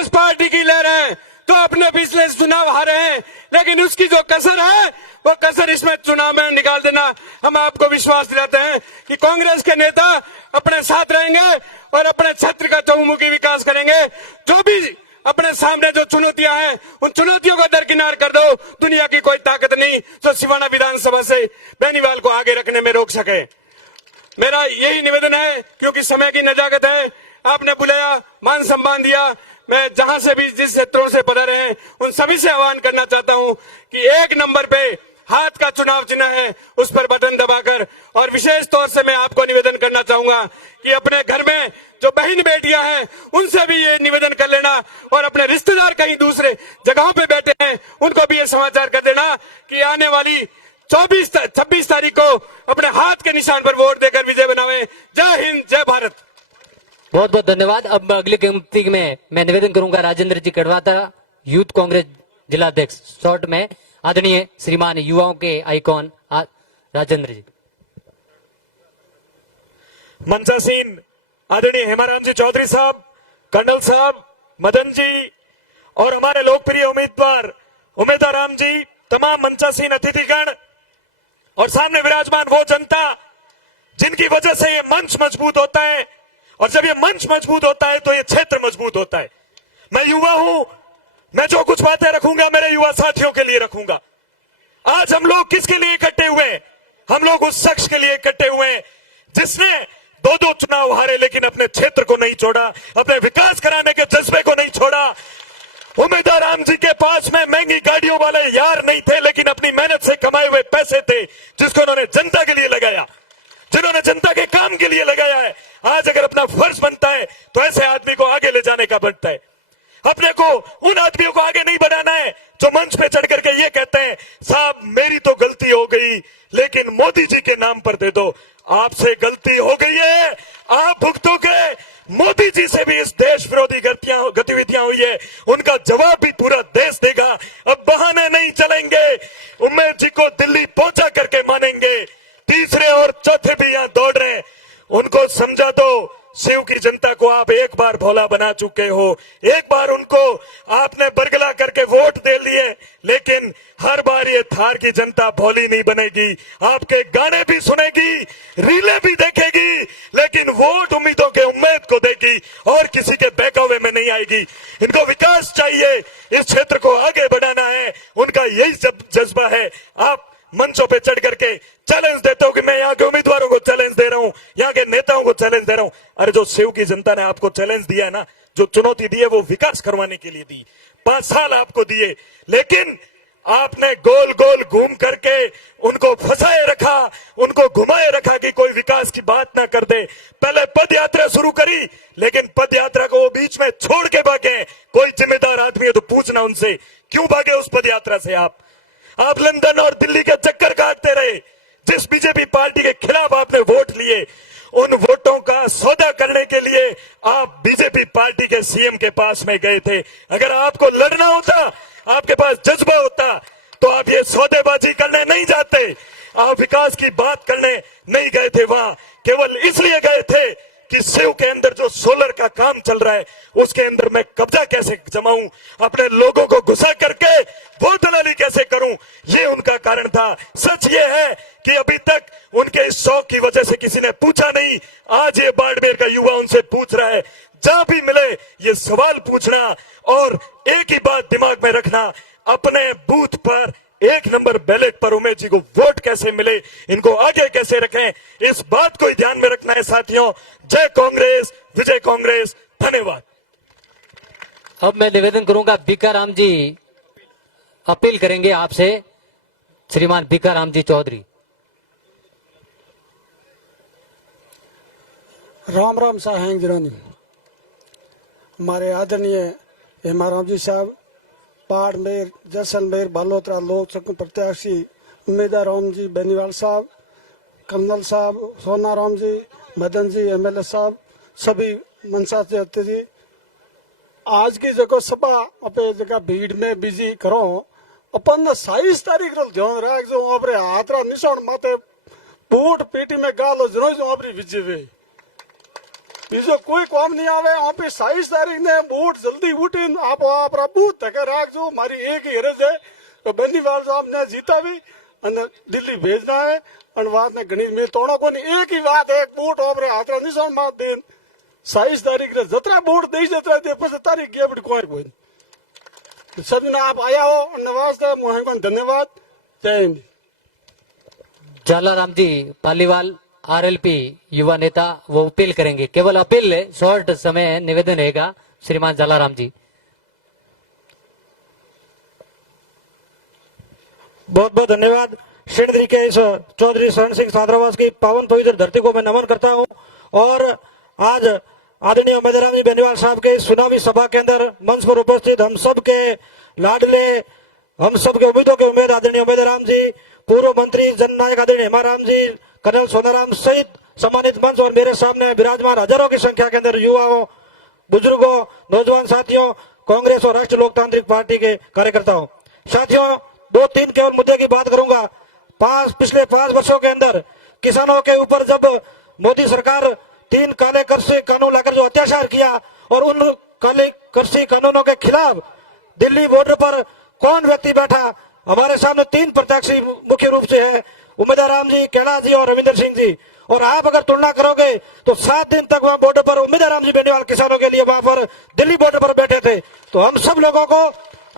Congress party की लहर है तो अपने पिछले चुनाव हारे हैं, लेकिन उसकी जो कसर है वो कसर इसमें चुनाव में निकाल देना। हम आपको विश्वास दिलाते हैं कि कांग्रेस के नेता अपने साथ रहेंगे और अपने क्षेत्र का चहुमुखी विकास करेंगे। जो भी अपने सामने जो चुनौतियां हैं उन चुनौतियों को दरकिनार कर दो। दुनिया की कोई ताकत नहीं जो सिवाना विधानसभा से बेनीवाल को आगे रखने में रोक सके। मेरा यही निवेदन है, क्योंकि समय की नजाकत है। आपने बुलाया, मान सम्मान दिया, मैं जहां से भी जिस क्षेत्रों से पधारे हैं उन सभी से आह्वान करना चाहता हूं कि एक नंबर पे हाथ का चुनाव चिन्ह है, उस पर बटन दबाकर, और विशेष तौर से मैं आपको निवेदन करना चाहूंगा कि अपने घर में जो बहन बेटियां हैं उनसे भी ये निवेदन कर लेना, और अपने रिश्तेदार कहीं दूसरे जगहों पे बैठे हैं उनको भी ये समाचार कर देना कि आने वाली 26 तारीख को अपने हाथ के निशान पर वोट देकर विजय बनावे। जय हिंद, जय भारत। बहुत बहुत धन्यवाद। अब अगली गिनती में मैं निवेदन करूंगा राजेंद्र जी कड़वाता, यूथ कांग्रेस जिलाध्यक्ष, शॉर्ट में आदरणीय श्रीमान युवाओं के आइकॉन राजेंद्र जी। मंचासीन आदरणीय हेमाराम जी चौधरी साहब, कर्नल साहब, मदन जी और हमारे लोकप्रिय उम्मीदवार उमेदवार राम जी, तमाम मंचासीन अतिथिगण और सामने विराजमान वो जनता जिनकी वजह से ये मंच मजबूत होता है, और जब ये मंच मजबूत होता है तो ये क्षेत्र मजबूत होता है। मैं युवा हूं, मैं जो कुछ बातें रखूंगा मेरे युवा साथियों के लिए रखूंगा। आज हम लोग किसके लिए इकट्ठे हुए? हम लोग उस शख्स के लिए इकट्ठे हुए जिसने दो चुनाव हारे लेकिन अपने क्षेत्र को नहीं छोड़ा, अपने विकास कराने के जज्बे को नहीं छोड़ा। उम्मीदवार राम जी के पास में महंगी गाड़ियों वाले यार नहीं थे, लेकिन अपनी मेहनत से कमाए हुए पैसे थे जिसको उन्होंने जनता के लिए लगाया, जिन्होंने जनता के काम के लिए लगाया है। आज अगर अपना फर्ज बनता है तो ऐसे आदमी को आगे ले जाने का बनता है। अपने को उन आदमियों को आगे नहीं बढ़ाना है जो मंच पे चढ़ करके ये कहते हैं साहब मेरी तो गलती हो गई लेकिन मोदी जी के नाम पर दे दो। आपसे गलती हो गई है, आप भुगतोगे। मोदी जी से भी इस देश विरोधी गतिविधियां हुई है, उनका जवाब भी पूरा देश देगा। अब बहाने नहीं चलेंगे। उम्मेद जी को दिल्ली पहुंचा करके मानेंगे। तीसरे और चौथे भी यहाँ दौड़ रहे हैं, उनको समझा दो शिव की जनता को आप एक बार भोला बना चुके हो, एक बार उनको आपने बरगला करके वोट दे लिए, लेकिन हर बार ये थार की जनता भोली नहीं बनेगी। आपके गाने भी सुनेगी, रीले भी देखेगी, लेकिन वोट उम्मीदों के उम्मीद को देगी और किसी के बहकावे में नहीं आएगी। इनको विकास चाहिए, इस क्षेत्र को आगे बढ़ाना है, उनका यही जज्बा है। आप मंचों पे चढ़ करके चैलेंज देते हो कि मैं यहाँ के उम्मीदवारों को चैलेंज दे रहा हूँ, यहाँ के नेताओं को चैलेंज दे रहा हूँ। अरे जो शिव की जनता ने आपको चैलेंज दिया है ना, जो चुनौती दी है वो विकास करवाने के लिए दी। 5 साल आपको दिए, लेकिन आपने गोल गोल घूम करके उनको फंसाए रखा, उनको घुमाए रखा कि कोई विकास की बात ना कर दे। पहले पद यात्रा शुरू करी, लेकिन पद यात्रा को वो बीच में छोड़ के भागे। कोई जिम्मेदार आदमी है तो पूछना उनसे, क्यों भागे उस पद यात्रा से? आप लंदन और दिल्ली के चक्कर काटते रहे। जिस बीजेपी पार्टी के खिलाफ आपने वोट लिए, उन वोटों का सौदा करने के लिए आप बीजेपी पार्टी के सीएम के पास में गए थे। अगर आपको लड़ना होता, आपके पास जज्बा होता, तो आप ये सौदेबाजी करने नहीं जाते। आप विकास की बात करने नहीं गए थे वहां, केवल इसलिए गए थे कि शिव के अंदर जो सोलर का काम चल रहा है उसके अंदर मैं कब्जा कैसे जमाऊं, अपने लोगों को घुसा करके वोट दलाली कैसे करूं, ये उनका कारण था। सच ये है कि अभी तक उनके इस शौक की वजह से किसी ने पूछा नहीं। आज ये बाड़मेर का युवा उनसे पूछ रहा है। जहां भी मिले ये सवाल पूछना और एक ही बात दिमाग में रखना, अपने बूथ पर 1 नंबर बैलेट पर उमेश जी को वोट कैसे मिले, इनको आगे कैसे रखें, इस बात को ध्यान में रखना है साथियों। जय कांग्रेस, विजय कांग्रेस। धन्यवाद। अब मैं निवेदन करूंगा भीखाराम जी, अपील करेंगे आपसे, श्रीमान भीखाराम जी चौधरी। राम राम साहेब जिरानी, हमारे आदरणीय हेमाराम जी साहब, बाड़मेर, जैसलमेर, बालोतरा लोकसभा प्रत्याशी उम्मीदवार राम जी बेनीवाल साहब, कर्नल साहब, सोना राम जी, मदन जी, एमएलए साहब, सभी मनसा से अतिथि, आज की जगह सभा अपने जगह भीड़ में बिजी करो। अपन 27 तारीख रो ध्यान रख जो अपने हाथ रा निशान माथे बूट पीटी में गालो जनो जो अपनी विजय वे बीजो कोई काम नहीं आवे। आप 27 तारीख ने वोट जल्दी उठे आप अपना बूथ तक राखजो। हमारी एक ही गरज है तो बेनीवाल साहब ने जीता भी दिल्ली भेजना है और बात ने गणित में तोड़ा को नहीं। एक ही बात है, वोट ओपरे हाथ निशान मार देन 27 तारीख ने जतरा वोट दे जतरा दे 25 तारीख गया बट कोई सब ने आप आया हो नवाज मोहम्मद धन्यवाद। जय हिंद। जालाराम जी पालीवाल आरएलपी युवा नेता वो अपील करेंगे, केवल अपील है, शॉर्ट समय निवेदन रहेगा। श्रीमान जालाराम जी। बहुत बहुत धन्यवाद। श्री के इस चौधरी शरण सिंह सादरावास की पावन पवित्र धरती को मैं नमन करता हूं और आज आदरणीय उमेदराम जी बेनीवाल साहब के चुनावी सभा के अंदर मंच पर उपस्थित हम सब के लाडले, हम सब के उम्मीदों के उम्मीद आदरणीय उमेदराम जी, पूर्व मंत्री जननायक आदरणीय हेमाराम जी, कर्नल सोनाराम सहित सम्मानित मंच और मेरे सामने विराजमान हजारों की संख्या के अंदर युवाओं, बुजुर्गों, नौजवान साथियों, कांग्रेस और राष्ट्रीय लोकतांत्रिक पार्टी के कार्यकर्ताओं, साथियों 2-3 केवल मुद्दे की बात करूंगा। पिछले 5 वर्षों के अंदर किसानों के ऊपर जब मोदी सरकार 3 काले कृषि कानून लाकर जो अत्याचार किया और उन काले कृषि कानूनों के खिलाफ दिल्ली बॉर्डर पर कौन व्यक्ति बैठा, हमारे सामने 3 प्रत्याशी मुख्य रूप से है, उमेदराम जी, कैलाश जी और रविंदर सिंह जी। और आप अगर तुलना करोगे तो 7 दिन तक वहां बॉर्डर पर उमेदराम जी बेनीवाल किसानों के लिए वहां पर दिल्ली बॉर्डर पर बैठे थे। तो हम सब लोगों को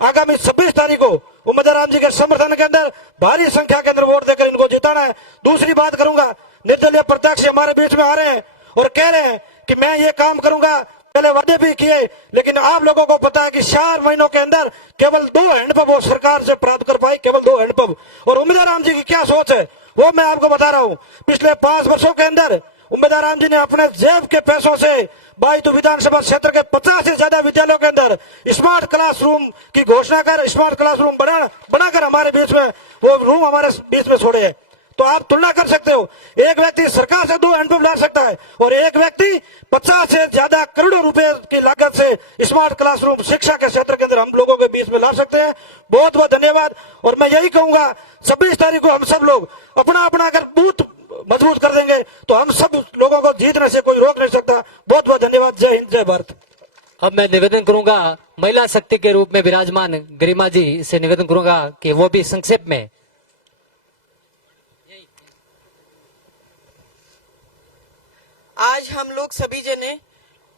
आगामी 26 तारीख को उमेदराम जी के समर्थन के अंदर भारी संख्या के अंदर वोट देकर इनको जिताना है। दूसरी बात करूंगा, निर्दलीय प्रत्याशी हमारे बीच में आ रहे हैं और कह रहे हैं कि मैं ये काम करूंगा, पहले वादे भी किए, लेकिन आप लोगों को पता है कि 4 महीनों के अंदर केवल 2 हैंडपंप वो सरकार से प्राप्त कर पाई, केवल 2 हैंडपंप। और उमेदराम जी की क्या सोच है वो मैं आपको बता रहा हूं। पिछले 5 वर्षों के अंदर उमेदराम जी ने अपने जेब के पैसों से बाईतू विधानसभा क्षेत्र के 50 से ज्यादा विद्यालयों के अंदर स्मार्ट क्लासरूम की घोषणा कर स्मार्ट क्लासरूम बनाकर हमारे बीच में वो रूम हमारे बीच में छोड़े हैं। तो आप तुलना कर सकते हो, एक व्यक्ति सरकार से 2 हैंडपंप ला सकता है और एक व्यक्ति 50 से ज्यादा करोड़ों रुपए की लागत से स्मार्ट क्लासरूम शिक्षा के क्षेत्र के अंदर हम लोगों के बीच में ला सकते हैं। बहुत बहुत धन्यवाद। और मैं यही कहूंगा 26 तारीख को हम सब लोग अपना अपना अगर बूथ मजबूत कर देंगे तो हम सब लोगों को जीतने से कोई रोक नहीं सकता। बहुत बहुत धन्यवाद। जय हिंद, जय भारत। अब मैं निवेदन करूंगा महिला शक्ति के रूप में विराजमान गरिमा जी से निवेदन करूंगा कि वो भी संक्षेप में। आज हम लोग सभी जने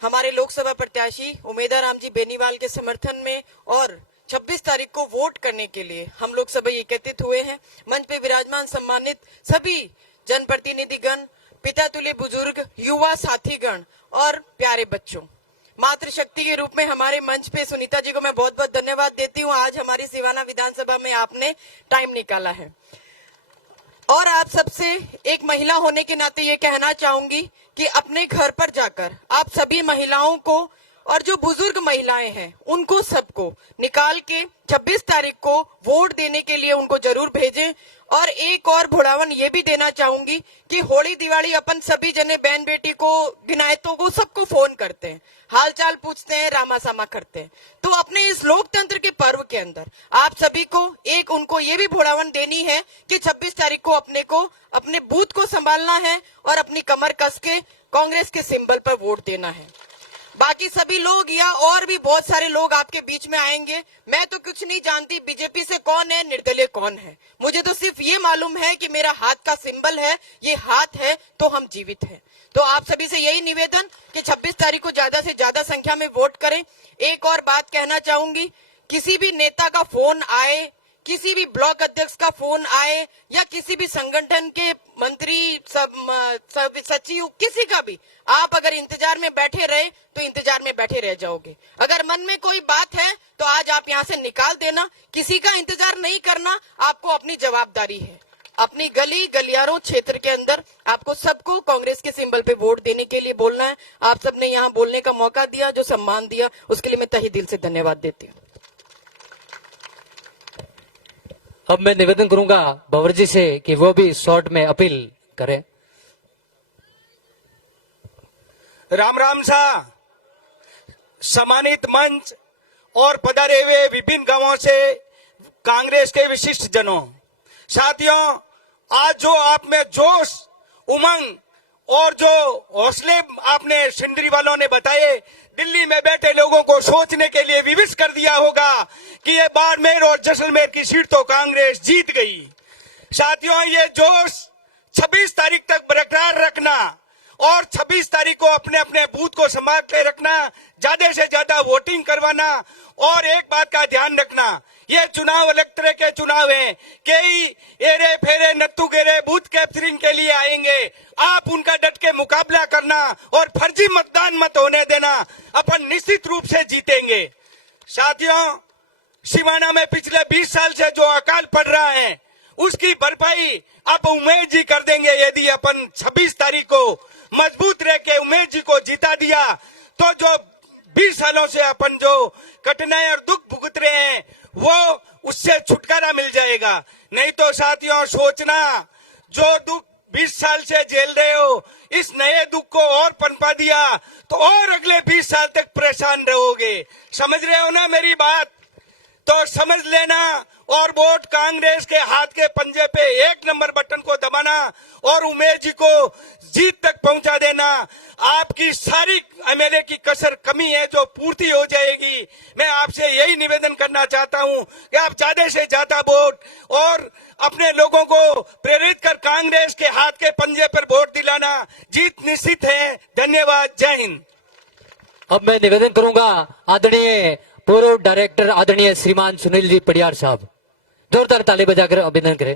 हमारे लोकसभा प्रत्याशी उमेदराम जी बेनीवाल के समर्थन में और 26 तारीख को वोट करने के लिए हम लोग सभी एकत्रित हुए हैं। मंच पे विराजमान सम्मानित सभी जनप्रतिनिधिगण, पिता तुल्य बुजुर्ग, युवा साथीगण और प्यारे बच्चों, मातृशक्ति के रूप में हमारे मंच पे सुनीता जी को मैं बहुत बहुत धन्यवाद देती हूँ। आज हमारी सिवाना विधानसभा में आपने टाइम निकाला है और आप सबसे एक महिला होने के नाते ये कहना चाहूंगी कि अपने घर पर जाकर आप सभी महिलाओं को और जो बुजुर्ग महिलाएं हैं उनको सबको निकाल के 26 तारीख को वोट देने के लिए उनको जरूर भेजें। और एक और भुड़ावन ये भी देना चाहूंगी कि होली दिवाली अपन सभी जने बहन बेटी को गिनायतों को सबको फोन करते हैं, हालचाल पूछते हैं, रामा सामा करते हैं। तो अपने इस लोकतंत्र के पर्व के अंदर आप सभी को एक उनको ये भी भुड़ावन देनी है कि 26 तारीख को अपने बूथ को संभालना है और अपनी कमर कस के कांग्रेस के सिंबल पर वोट देना है। बाकी सभी लोग या और भी बहुत सारे लोग आपके बीच में आएंगे। मैं तो कुछ नहीं जानती बीजेपी से कौन है, निर्दलीय कौन है। मुझे तो सिर्फ ये मालूम है कि मेरा हाथ का सिंबल है, ये हाथ है तो हम जीवित हैं। तो आप सभी से यही निवेदन कि 26 तारीख को ज्यादा से ज्यादा संख्या में वोट करें। एक और बात कहना चाहूंगी, किसी भी नेता का फोन आए, किसी भी ब्लॉक अध्यक्ष का फोन आए या किसी भी संगठन के मंत्री सचिव किसी का भी, आप अगर इंतजार में बैठे रहे तो इंतजार में बैठे रह जाओगे। अगर मन में कोई बात है तो आज आप यहाँ से निकाल देना, किसी का इंतजार नहीं करना। आपको अपनी जवाबदारी है, अपनी गली गलियारों क्षेत्र के अंदर आपको सबको कांग्रेस के सिंबल पे वोट देने के लिए बोलना है। आप सबने यहाँ बोलने का मौका दिया, जो सम्मान दिया, उसके लिए मैं तहे दिल से धन्यवाद देती हूँ। अब मैं निवेदन करूंगा भंवर जी से कि वो भी शॉर्ट में अपील करें। राम राम सा सम्मानित मंच और पधारे हुए विभिन्न गांवों से कांग्रेस के विशिष्ट जनों, साथियों, आज जो आप में जोश, उमंग और जो हौसले आपने सिंदरी वालों ने बताए, दिल्ली में बैठे लोगों को सोचने के लिए विवश कर दिया होगा कि ये बाड़मेर और जैसलमेर की सीट तो कांग्रेस जीत गई। साथियों, ये जोश 26 तारीख तक बरकरार रखना और 26 तारीख को अपने अपने बूथ को संभाल के रखना, ज्यादा से ज्यादा वोटिंग करवाना। और एक बात का ध्यान रखना, ये चुनाव अलग तरह के चुनाव हैं। कई एरे फेरे नत्थु गेरे बूथ कैप्चरिंग के लिए आएंगे, आप उनका डट के मुकाबला करना और फर्जी मतदान मत होने देना। अपन निश्चित रूप से जीतेंगे। साथियों, सिवाना में पिछले 20 साल से जो अकाल पड़ रहा है उसकी भरपाई अब उमेश जी कर देंगे। यदि अपन 26 तारीख को मजबूत रह के उमेश जी को जिता दिया तो जो 20 सालों से अपन जो कठिनाई और दुख भुगत रहे हैं वो उससे छुटकारा मिल जाएगा। नहीं तो साथियों, सोचना जो दुख 20 साल से झेल रहे हो, इस नए दुख को और पनपा दिया तो और अगले 20 साल तक परेशान रहोगे। समझ रहे हो ना मेरी बात? तो समझ लेना और वोट कांग्रेस के हाथ के पंजे पे 1 नंबर बटन को दबाना और उमेश जी को जीत तक पहुंचा देना। आपकी सारी एमएलए की कसर कमी है जो पूर्ति हो जाएगी। मैं आपसे यही निवेदन करना चाहता हूं कि आप ज्यादा से ज्यादा वोट और अपने लोगों को प्रेरित कर कांग्रेस के हाथ के पंजे पर वोट दिलाना। जीत निश्चित है। धन्यवाद। जय हिंद। अब मैं निवेदन करूंगा आदरणीय पूर्व डायरेक्टर आदरणीय श्रीमान सुनील जी पडियार साहब, जोरदार ताली बजाकर अभिनंदन करें।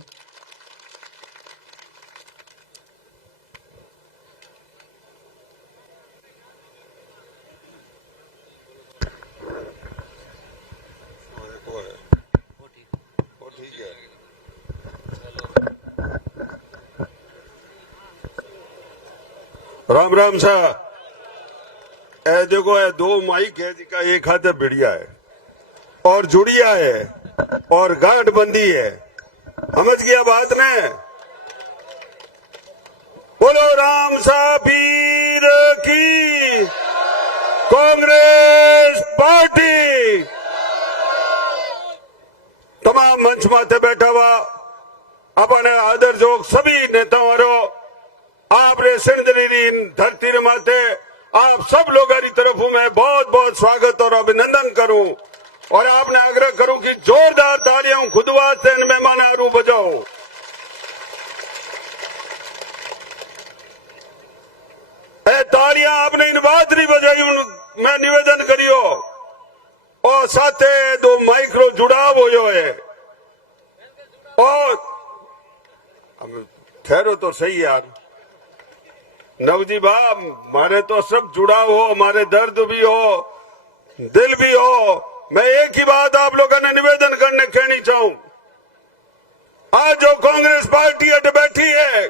राम राम सा। ए देखो, ए 2 माइक है जिका एक हाथ है बढ़िया है और जुड़िया है और गांठ बंदी है। समझ गया बात ने? बोलो राम सा पीर की, कांग्रेस पार्टी। तमाम मंच माथे बैठा हुआ अपने आदर जोग सभी नेताओं आपने सिंधरी धरती रे माथे आप सब लोगों की तरफ मैं बहुत बहुत स्वागत और अभिनंदन करूं और आपने आग्रह करूं कि जोरदार तालियां खुद वास्ते मेहमान आरू बजाओ। तालियां आपने इन बात नहीं बजाई, मैं निवेदन करियो और साथे 2 माइक्रो जुड़ाव हो है और ठहरो तो सही यार। नवजी भा, मारे तो सब जुड़ा हो, हमारे दर्द भी हो, दिल भी हो। मैं एक ही बात आप लोगों ने निवेदन करने कहनी चाहूं। आज जो कांग्रेस पार्टी अट बैठी है,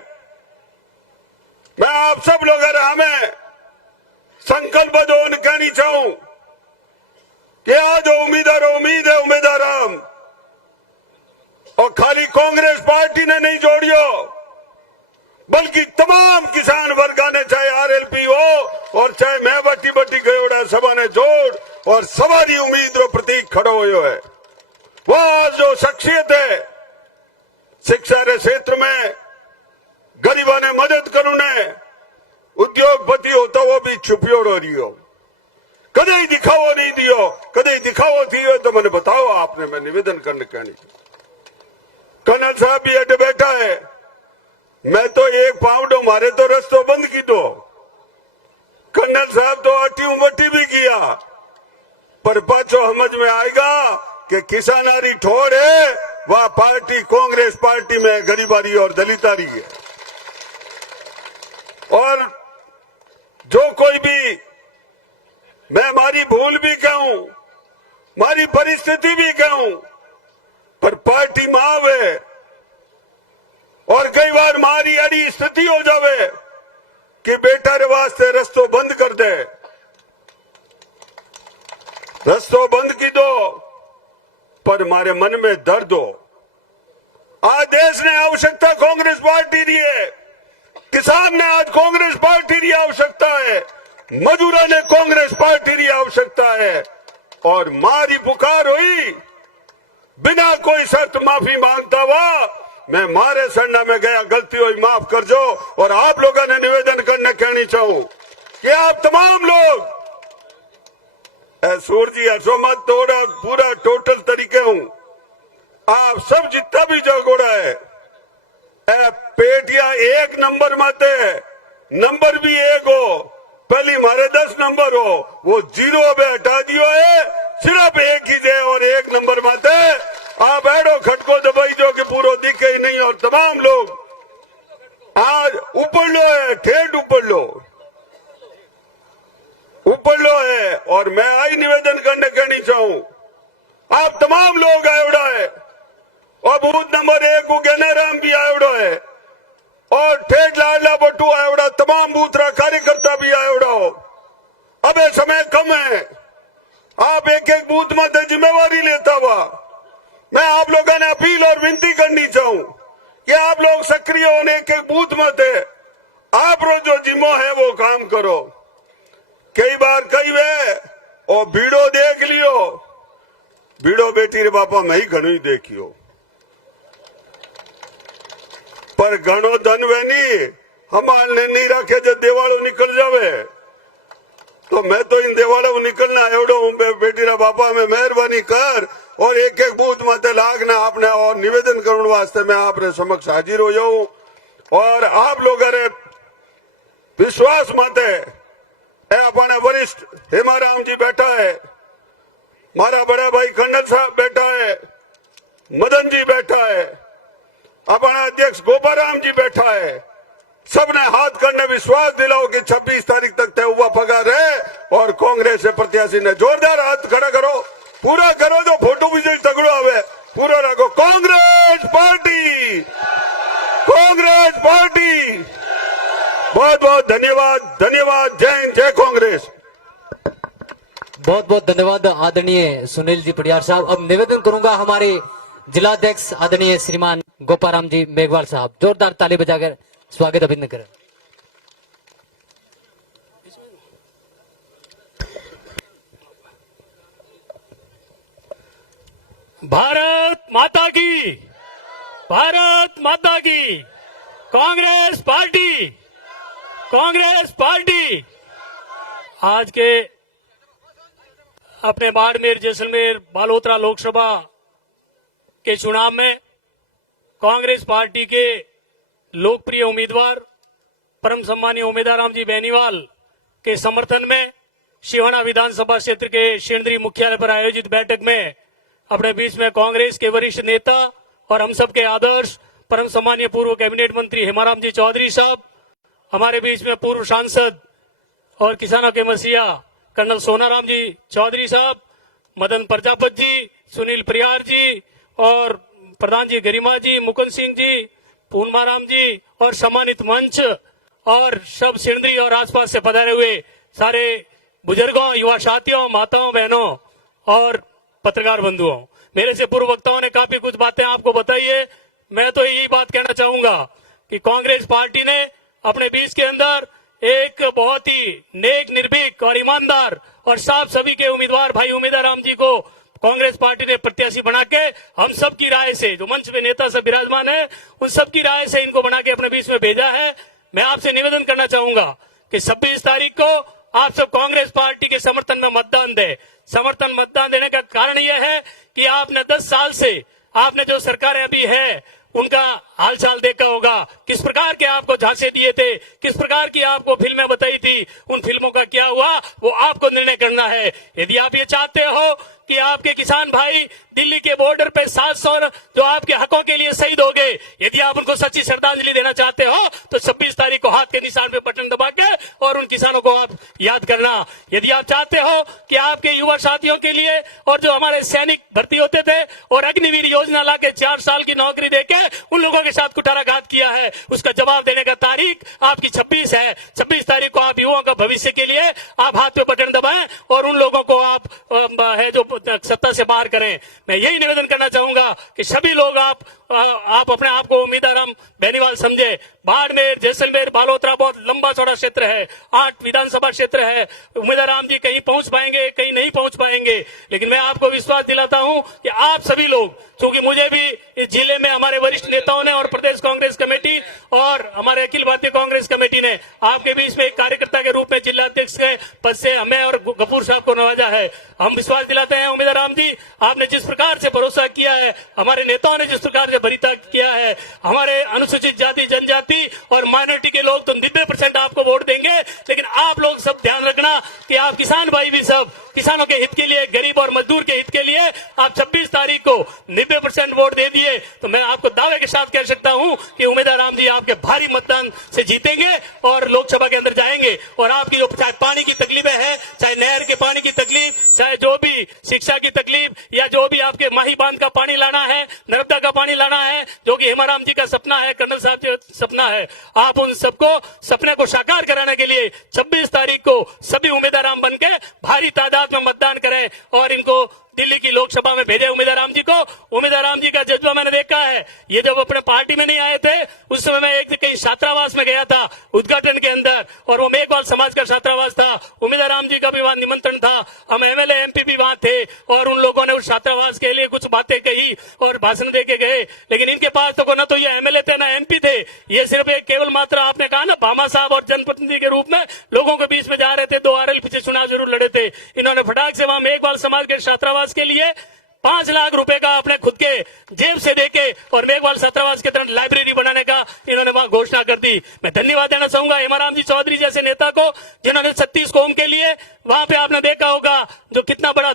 मैं आप सब लोगों ने हमें संकल्पबद्ध होने कहनी चाहूं कि आज जो उम्मीदवार उम्मीद है उम्मीदवार और खाली कांग्रेस पार्टी ने नहीं जोड़ियो बल्कि तमाम किसान वर्गा ने, चाहे आरएलपी हो और चाहे मैं बटी बटी गयोड़ा सभा ने जोड़ और सवारी उम्मीद रो प्रतीक खड़ो हो है। वह जो शख्सियत है शिक्षा के क्षेत्र में गरीबा ने मदद करू ने, उद्योगपति हो तो वो भी छुपियो रही हो, कदे ही दिखावो नहीं दियो, कदे ही दिखावो थी हो तो मैंने बताओ आपने। मैं निवेदन करने कहनी, कर्नल साहब भी अट बैठा है, मैं तो एक पाउंडो मारे तो रस्तो बंद की दो। कर्नल साहब तो अटी उमटी भी किया पर पाछो समझ में आएगा कि किसानारी ठोड़ है वह पार्टी कांग्रेस पार्टी में गरीबारी और दलितारी है। और जो कोई भी मैं मारी भूल भी कहूं, मारी परिस्थिति भी कहूं, पर पार्टी माव है और कई बार मारी अड़ी स्थिति हो जावे कि बेटा रे वास्ते रस्तो बंद कर दे, रस्तो बंद की दो, पर हमारे मन में दर्द हो। आज देश ने आवश्यकता कांग्रेस पार्टी की है, किसान ने आज कांग्रेस पार्टी की आवश्यकता है, मजदूरों ने कांग्रेस पार्टी की आवश्यकता है। और मारी पुकार हुई बिना कोई शर्त माफी मांगता हुआ मैं मारे सड़ना में गया, गलती हुई माफ कर दो। और आप लोगों ने निवेदन करने कहनी चाहूं कि आप तमाम लोग सूर जी हसो मत, थोड़ा पूरा टोटल तरीके हूं, आप सब जितना भी जगोड़ा है पेटिया एक नंबर मत है, नंबर भी एक हो, पहली मारे 10 नंबर हो, वो 0 पे हटा दियो है, सिर्फ एक ही है और एक नंबर मत है। आप बैठो खटको दबाई जो कि पूरा दिखे ही नहीं। और तमाम लोग आज ऊपर लो है, ठेठ ऊपर लो है। और मैं आई निवेदन करने कहनी चाहूं, आप तमाम लोग आयोड़ा है और बूथ नंबर 1 को ज्ञानाराम भी आयोड़ा है और ठेठ लाडला बटू आयोड़ा, तमाम बूथरा कार्यकर्ता भी आयोड़ा हो। अब ये समय कम है, आप एक एक बूथ में जिम्मेवारी लेता हुआ मैं आप लोगों ने अपील और विनती करनी चाहूं कि आप लोग सक्रिय होने एक एक बूथ में थे, आप रो जो जिम्मो है वो काम करो। कई बार कई वे और भीड़ो देख लियो, भीड़ो बेटी रे बापा मैं ही घणो ही देखियो, पर घणो धन वे नहीं हमारे ने नहीं रखे जब देवाड़ो निकल जावे। तो मैं तो इन देवाड़ो निकलना एवडो हूं बेटी रा बापा में मेहरबानी कर और एक एक बूथ माते लागना आपने और निवेदन करने वास्ते मैं आपरे समक्ष हाजिर हो जाऊं। और आप लोगों ने विश्वास माते अपने वरिष्ठ हेमाराम जी बैठा है, मारा बड़ा भाई खंडल साहब बैठा है, मदन जी बैठा है, अपना अध्यक्ष गोपाराम जी बैठा है, सबने हाथ करने विश्वास दिलाओ कि 26 तारीख तक तय हुआ पगार है। और कांग्रेस से प्रत्याशी ने जोरदार हाथ खड़ा करो, पूरा करो जो फोटो भी जो तगड़ो आवे पूरा रखो। Congress party, Congress party. बहुत बहुत धन्यवाद, धन्यवाद। जय हिंद, जय कांग्रेस। बहुत बहुत धन्यवाद आदरणीय सुनील जी पटियार साहब। अब निवेदन करूंगा हमारे जिलाध्यक्ष आदरणीय श्रीमान गोपाराम जी मेघवाल साहब, जोरदार ताली बजाकर स्वागत अभिनंदन करें। भारत माता की, भारत माता की। Congress party, Congress party. आज के अपने बाड़मेर, जैसलमेर, बालोतरा लोकसभा के चुनाव में कांग्रेस पार्टी के लोकप्रिय उम्मीदवार परम सम्मानीय उमेदाराम जी बेनीवाल के समर्थन में शिवाना विधानसभा क्षेत्र के शेंद्री मुख्यालय पर आयोजित बैठक में अपने बीच में कांग्रेस के वरिष्ठ नेता और हम सब के आदर्श परम सम्मानीय पूर्व कैबिनेट मंत्री हेमाराम जी चौधरी साहब, हमारे बीच में पूर्व सांसद और किसानों के मसीहा कर्नल सोनाराम जी चौधरी साहब, मदन प्रजापत जी, सुनील परियार जी और प्रधान जी गरिमा जी, मुकुंद सिंह जी, पूनमाराम जी और सम्मानित मंच और सब सेंद्री और आसपास से पधारे हुए सारे बुजुर्गों, युवा साथियों, माताओं, बहनों और पत्रकार बंधुओं, मेरे से पूर्व वक्ताओं ने काफी कुछ बातें आपको बताई है। मैं तो यही बात कहना चाहूंगा कि कांग्रेस पार्टी ने अपने बीच के अंदर एक बहुत ही नेक, निर्भीक और ईमानदार और साफ सभी के उम्मीदवार भाई उमेदाराम जी को कांग्रेस पार्टी ने प्रत्याशी बना के हम सब की राय से, जो मंच में नेता सब विराजमान है, उन सब की राय से इनको बना के अपने बीच में भेजा है। मैं आपसे निवेदन करना चाहूंगा कि 26 तारीख को आप सब कांग्रेस पार्टी के समर्थन में मतदान दें। समर्थन मतदान देने का कारण यह है कि आपने 10 साल से आपने जो सरकारें अभी है उनका हालचाल देखा होगा, किस प्रकार के आपको झांसे दिए थे, किस प्रकार की आपको फिल्में बताई थी, उन फिल्मों का क्या हुआ वो आपको निर्णय करना है। यदि आप ये चाहते हो कि आपके किसान भाई दिल्ली के बॉर्डर पे 700 जो आपके हकों के लिए शहीद हो गए, यदि आप उनको सच्ची श्रद्धांजलि देना चाहते हो तो 26 तारीख को हाथ के निशान पे बटन दबा के और उन किसानों को आप याद करना। यदि आप चाहते हो कि आपके युवा साथियों के लिए और जो हमारे सैनिक भर्ती होते थे और अग्निवीर योजना लाके 4 साल की नौकरी देके उन लोगों के साथ कुठाराघात किया है, उसका जवाब देने का तारीख आपकी 26 है। 26 तारीख को आप युवाओं का भविष्य के लिए आप हाथ पे बटन दबाएं और उन लोगों को आप है जो सत्ता से बाहर करें। मैं यही निवेदन करना चाहूंगा कि सभी लोग आप अपने आप को उम्मीदाराम बेनीवाल समझे। बाड़मेर, जैसलमेर, बालोतरा बहुत लंबा चौड़ा क्षेत्र है, 8 विधानसभा क्षेत्र है। उम्मीदवार राम जी कहीं पहुंच पाएंगे, कहीं नहीं पहुंच पाएंगे, लेकिन मैं आपको विश्वास दिलाता हूं कि आप सभी लोग, क्योंकि मुझे भी इस जिले में हमारे वरिष्ठ नेताओं ने और प्रदेश कांग्रेस कमेटी और हमारे अखिल भारतीय कांग्रेस कमेटी ने आपके बीच में एक कार्यकर्ता के रूप में जिला अध्यक्ष के पद से हमें और गफूर साहब को नवाजा है। हम विश्वास दिलाते हैं उम्मीदवार राम जी, आपने जिस प्रकार से भरोसा किया है, हमारे नेताओं ने जिस प्रकार से भरिता किया है, हमारे अनुसूचित जाति, जनजाति और माइनॉरिटी के लोग तो 90% आपको वोट देंगे, लेकिन आप लोग सब ध्यान रखना कि आप किसान भाई भी सब किसानों के हित के लिए, गरीब और मजदूर के हित के लिए आप 26 तारीख को 90% वोट दे दिए, तो मैं आपको दावे के साथ कह सकता हूं कि उम्मीदवार राम जी आपके भारी मतदान से जीतेंगे और लोकसभा के अंदर जाएंगे। और आपकी जो चाहे पानी की तकलीफें हैं, चाहे नहर के पानी की तकलीफ, चाहे जो भी शिक्षा की तकलीफ, या जो भी आपके माही बांध का पानी लाना है, नर्मदा का पानी लाना है, जो कि हेमाराम जी का सपना है, कर्नल साहब का सपना है, आप उन सबको सपने को साकार कराने के लिए 26 तारीख को सभी उम्मीदवार राम बन के भारी तादाद में मतदान करें और इनको दिल्ली की लोकसभा में भेजे उम्मीदवार राम जी को। उम्मीदवार राम जी का जज्बा मैंने देखा है, ये जब अपने पार्टी में नहीं आए थे उस समय मैं एक कहीं छात्रावास में गया था उद्घाटन के अंदर, और वो मेघवाल समाज का छात्रावास था, उम्मीदवार राम जी का भी वहां निमंत्रण था, हम एमएलए एमपी भी वहां थे और उन लोगों ने उस छात्रावास के लिए कुछ बातें कही और भाषण दे के गए, लेकिन इनके पास तो न तो ये एमएलए थे, न एमपी थे, ये सिर्फ एक केवल मात्र आपने कहा ना भामा साहब और जनप्रतिनिधि के रूप में लोगों के बीच में जा रहे थे, 2 RL पीछे चुनाव जरूर लड़े थे। इन्होंने फटाक से वहां मेघवाल समाज के छात्रावास के लिए 5 लाख रुपए का अपने खुद के जेब से देके और मेघवाल छात्रावास के तरह लाइब्रेरी बनाने का इन्होंने वहां घोषणा कर दी। मैं धन्यवाद देना चाहूंगा हेमाराम जी चौधरी जैसे नेता को, जिन्होंने 36 कौम के लिए वहां पे आपने देखा होगा जो कितना बड़ा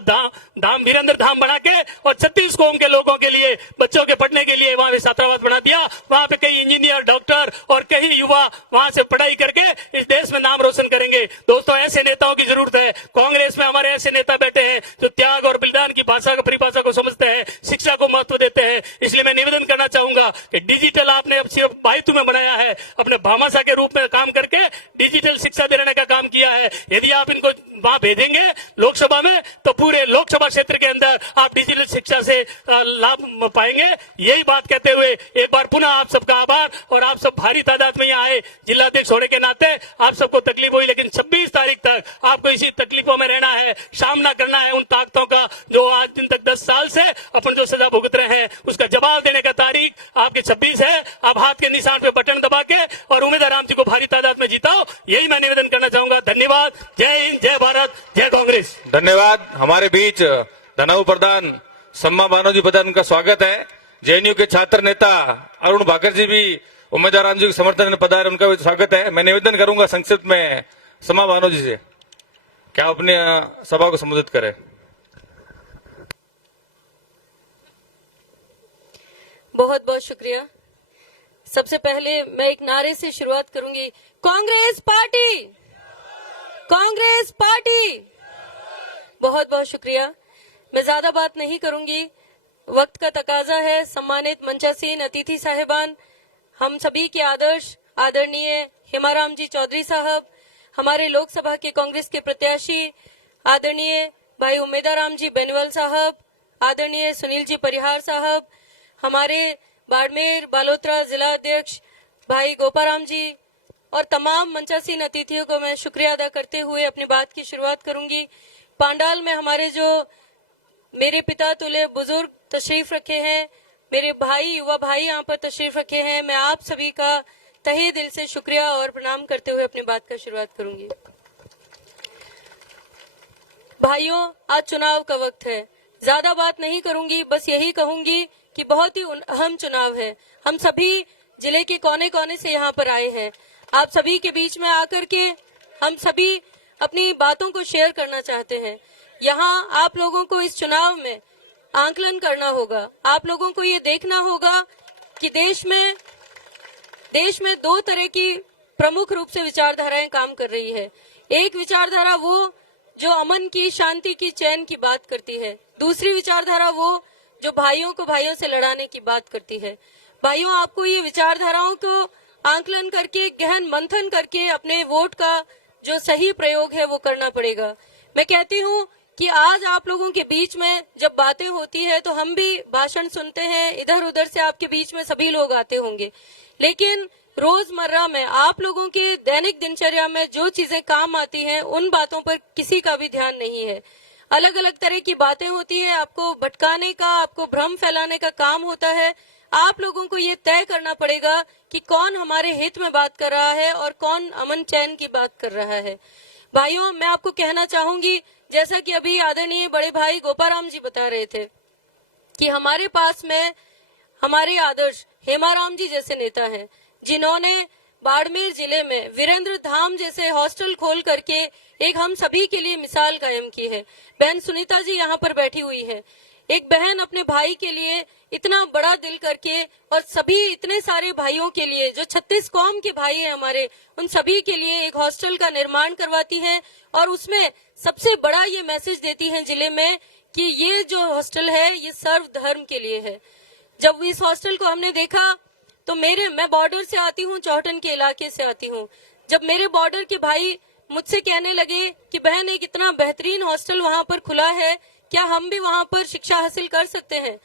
धाम वीरेंद्र धाम बना के और 36 कौम के लोगों के लिए, बच्चों के पढ़ने के लिए वहां छात्रावास बना दिया। वहां पे कई इंजीनियर, डॉक्टर और कई युवा वहां से पढ़ाई करके इस देश में नाम रोशन करेंगे। दोस्तों, ऐसे नेताओं की जरूरत है। कांग्रेस में हमारे ऐसे नेता बैठे हैं जो त्याग और बलिदान की भाषा परिभाषा को समझते हैं, शिक्षा को महत्व देते हैं। इसलिए मैं निवेदन करना चाहूंगा कि डिजिटल आपने अब सिर्फ बायतू में बनाया है, अपने भामाशाह के रूप में काम करके डिजिटल शिक्षा देने का काम किया है। यदि आप इनको वहां भेजेंगे लोकसभा में तो पूरे लोकसभा क्षेत्र के अंदर आप डिजिटल शिक्षा से लाभ पाएंगे। यही बात कहते हुए एक बार पुनः आप सबका आभार, और आप सब भारी तादाद में यहाँ आए जिला अध्यक्ष होने के नाते आप सबको तकलीफ हुई, लेकिन 26 तारीख तक आपको इसी तकलीफों में रहना है, सामना करना है उन ताकतों का जो आज दिन तक 10 साल से अपन जो सजा भुगत रहे हैं, उसका जवाब देने का तारीख आपके 26 है। आप हाथ के निशान पे बटन दबा के और उम्मीदवार राम जी को भारी तादाद में जीताओ, यही मैं निवेदन करना चाहूंगा। धन्यवाद। जय हिंद, जय भारत, जय कांग्रेस। धन्यवाद। हमारे बीच धनाऊ प्रधान सम्मा बानोजी प्रधान का स्वागत है। जेएनयू के छात्र नेता अरुण भाकर जी भी उम्मीदवार राम जी के समर्थन में पधारे, उनका भी स्वागत है। मैं निवेदन करूंगा संक्षिप्त में सम्मा बानोजी से, क्या अपनी सभा को संबोधित करें। बहुत बहुत शुक्रिया। सबसे पहले मैं एक नारे से शुरुआत करूंगी, कांग्रेस पार्टी, कांग्रेस पार्टी। बहुत बहुत शुक्रिया। मैं ज्यादा बात नहीं करूंगी, वक्त का तकाजा है। सम्मानित मंचासीन अतिथि साहिबान, हम सभी के आदर्श आदरणीय हेमाराम जी चौधरी साहब, हमारे लोकसभा के कांग्रेस के प्रत्याशी आदरणीय भाई उम्मीदवार राम जी बेनीवाल साहब, आदरणीय सुनील जी परिहार साहब, हमारे बाड़मेर बालोतरा जिला अध्यक्ष भाई गोपाराम जी और तमाम मंचासीन अतिथियों को मैं शुक्रिया अदा करते हुए अपनी बात की शुरुआत करूंगी। पांडाल में हमारे जो मेरे पिता तुल्य बुजुर्ग तशरीफ रखे हैं, मेरे भाई युवा भाई यहाँ पर तशरीफ रखे हैं, मैं आप सभी का तहे दिल से शुक्रिया और प्रणाम करते हुए अपनी बात का शुरुआत करूंगी। भाइयों, आज चुनाव का वक्त है, ज्यादा बात नहीं करूंगी, बस यही कहूंगी कि बहुत ही अहम चुनाव है। हम सभी जिले के कोने कोने से यहाँ पर आए हैं। आप सभी के बीच में आकर के हम सभी अपनी बातों को शेयर करना चाहते हैं। यहाँ आप लोगों को इस चुनाव में आंकलन करना होगा। आप लोगों को ये देखना होगा कि देश में 2 तरह की प्रमुख रूप से विचारधाराएं काम कर रही है। एक विचारधारा वो जो अमन की, शांति की, चैन की बात करती है। दूसरी विचारधारा वो जो भाइयों को भाइयों से लड़ाने की बात करती है। भाइयों, आपको ये विचारधाराओं को आंकलन करके, गहन मंथन करके अपने वोट का जो सही प्रयोग है वो करना पड़ेगा। मैं कहती हूँ कि आज आप लोगों के बीच में जब बातें होती है तो हम भी भाषण सुनते हैं, इधर उधर से आपके बीच में सभी लोग आते होंगे, लेकिन रोजमर्रा में आप लोगों की दैनिक दिनचर्या में जो चीजें काम आती हैं उन बातों पर किसी का भी ध्यान नहीं है। अलग अलग तरह की बातें होती है, आपको भटकाने का, आपको भ्रम फैलाने का काम होता है। आप लोगों को ये तय करना पड़ेगा कि कौन हमारे हित में बात कर रहा है और कौन अमन चैन की बात कर रहा है। भाइयों, मैं आपको कहना चाहूंगी, जैसा कि अभी आदरणीय बड़े भाई गोपाराम जी बता रहे थे कि हमारे पास में हमारे आदर्श हेमाराम जी जैसे नेता हैं, जिन्होंने बाड़मेर जिले में वीरेंद्र धाम जैसे हॉस्टल खोल करके एक हम सभी के लिए मिसाल कायम की है। बहन सुनीता जी यहाँ पर बैठी हुई है, एक बहन अपने भाई के लिए इतना बड़ा दिल करके और सभी इतने सारे भाइयों के लिए जो 36 कौम के भाई हैं हमारे, उन सभी के लिए एक हॉस्टल का निर्माण करवाती हैं और उसमें सबसे बड़ा ये मैसेज देती हैं जिले में कि ये जो हॉस्टल है ये सर्व धर्म के लिए है। जब इस हॉस्टल को हमने देखा तो मैं बॉर्डर से आती हूँ, चौहटन के इलाके से आती हूँ। जब मेरे बॉर्डर के भाई मुझसे कहने लगे कि बहन एक इतना बेहतरीन हॉस्टल वहाँ पर खुला है, क्या हम भी वहाँ पर शिक्षा हासिल कर सकते हैं?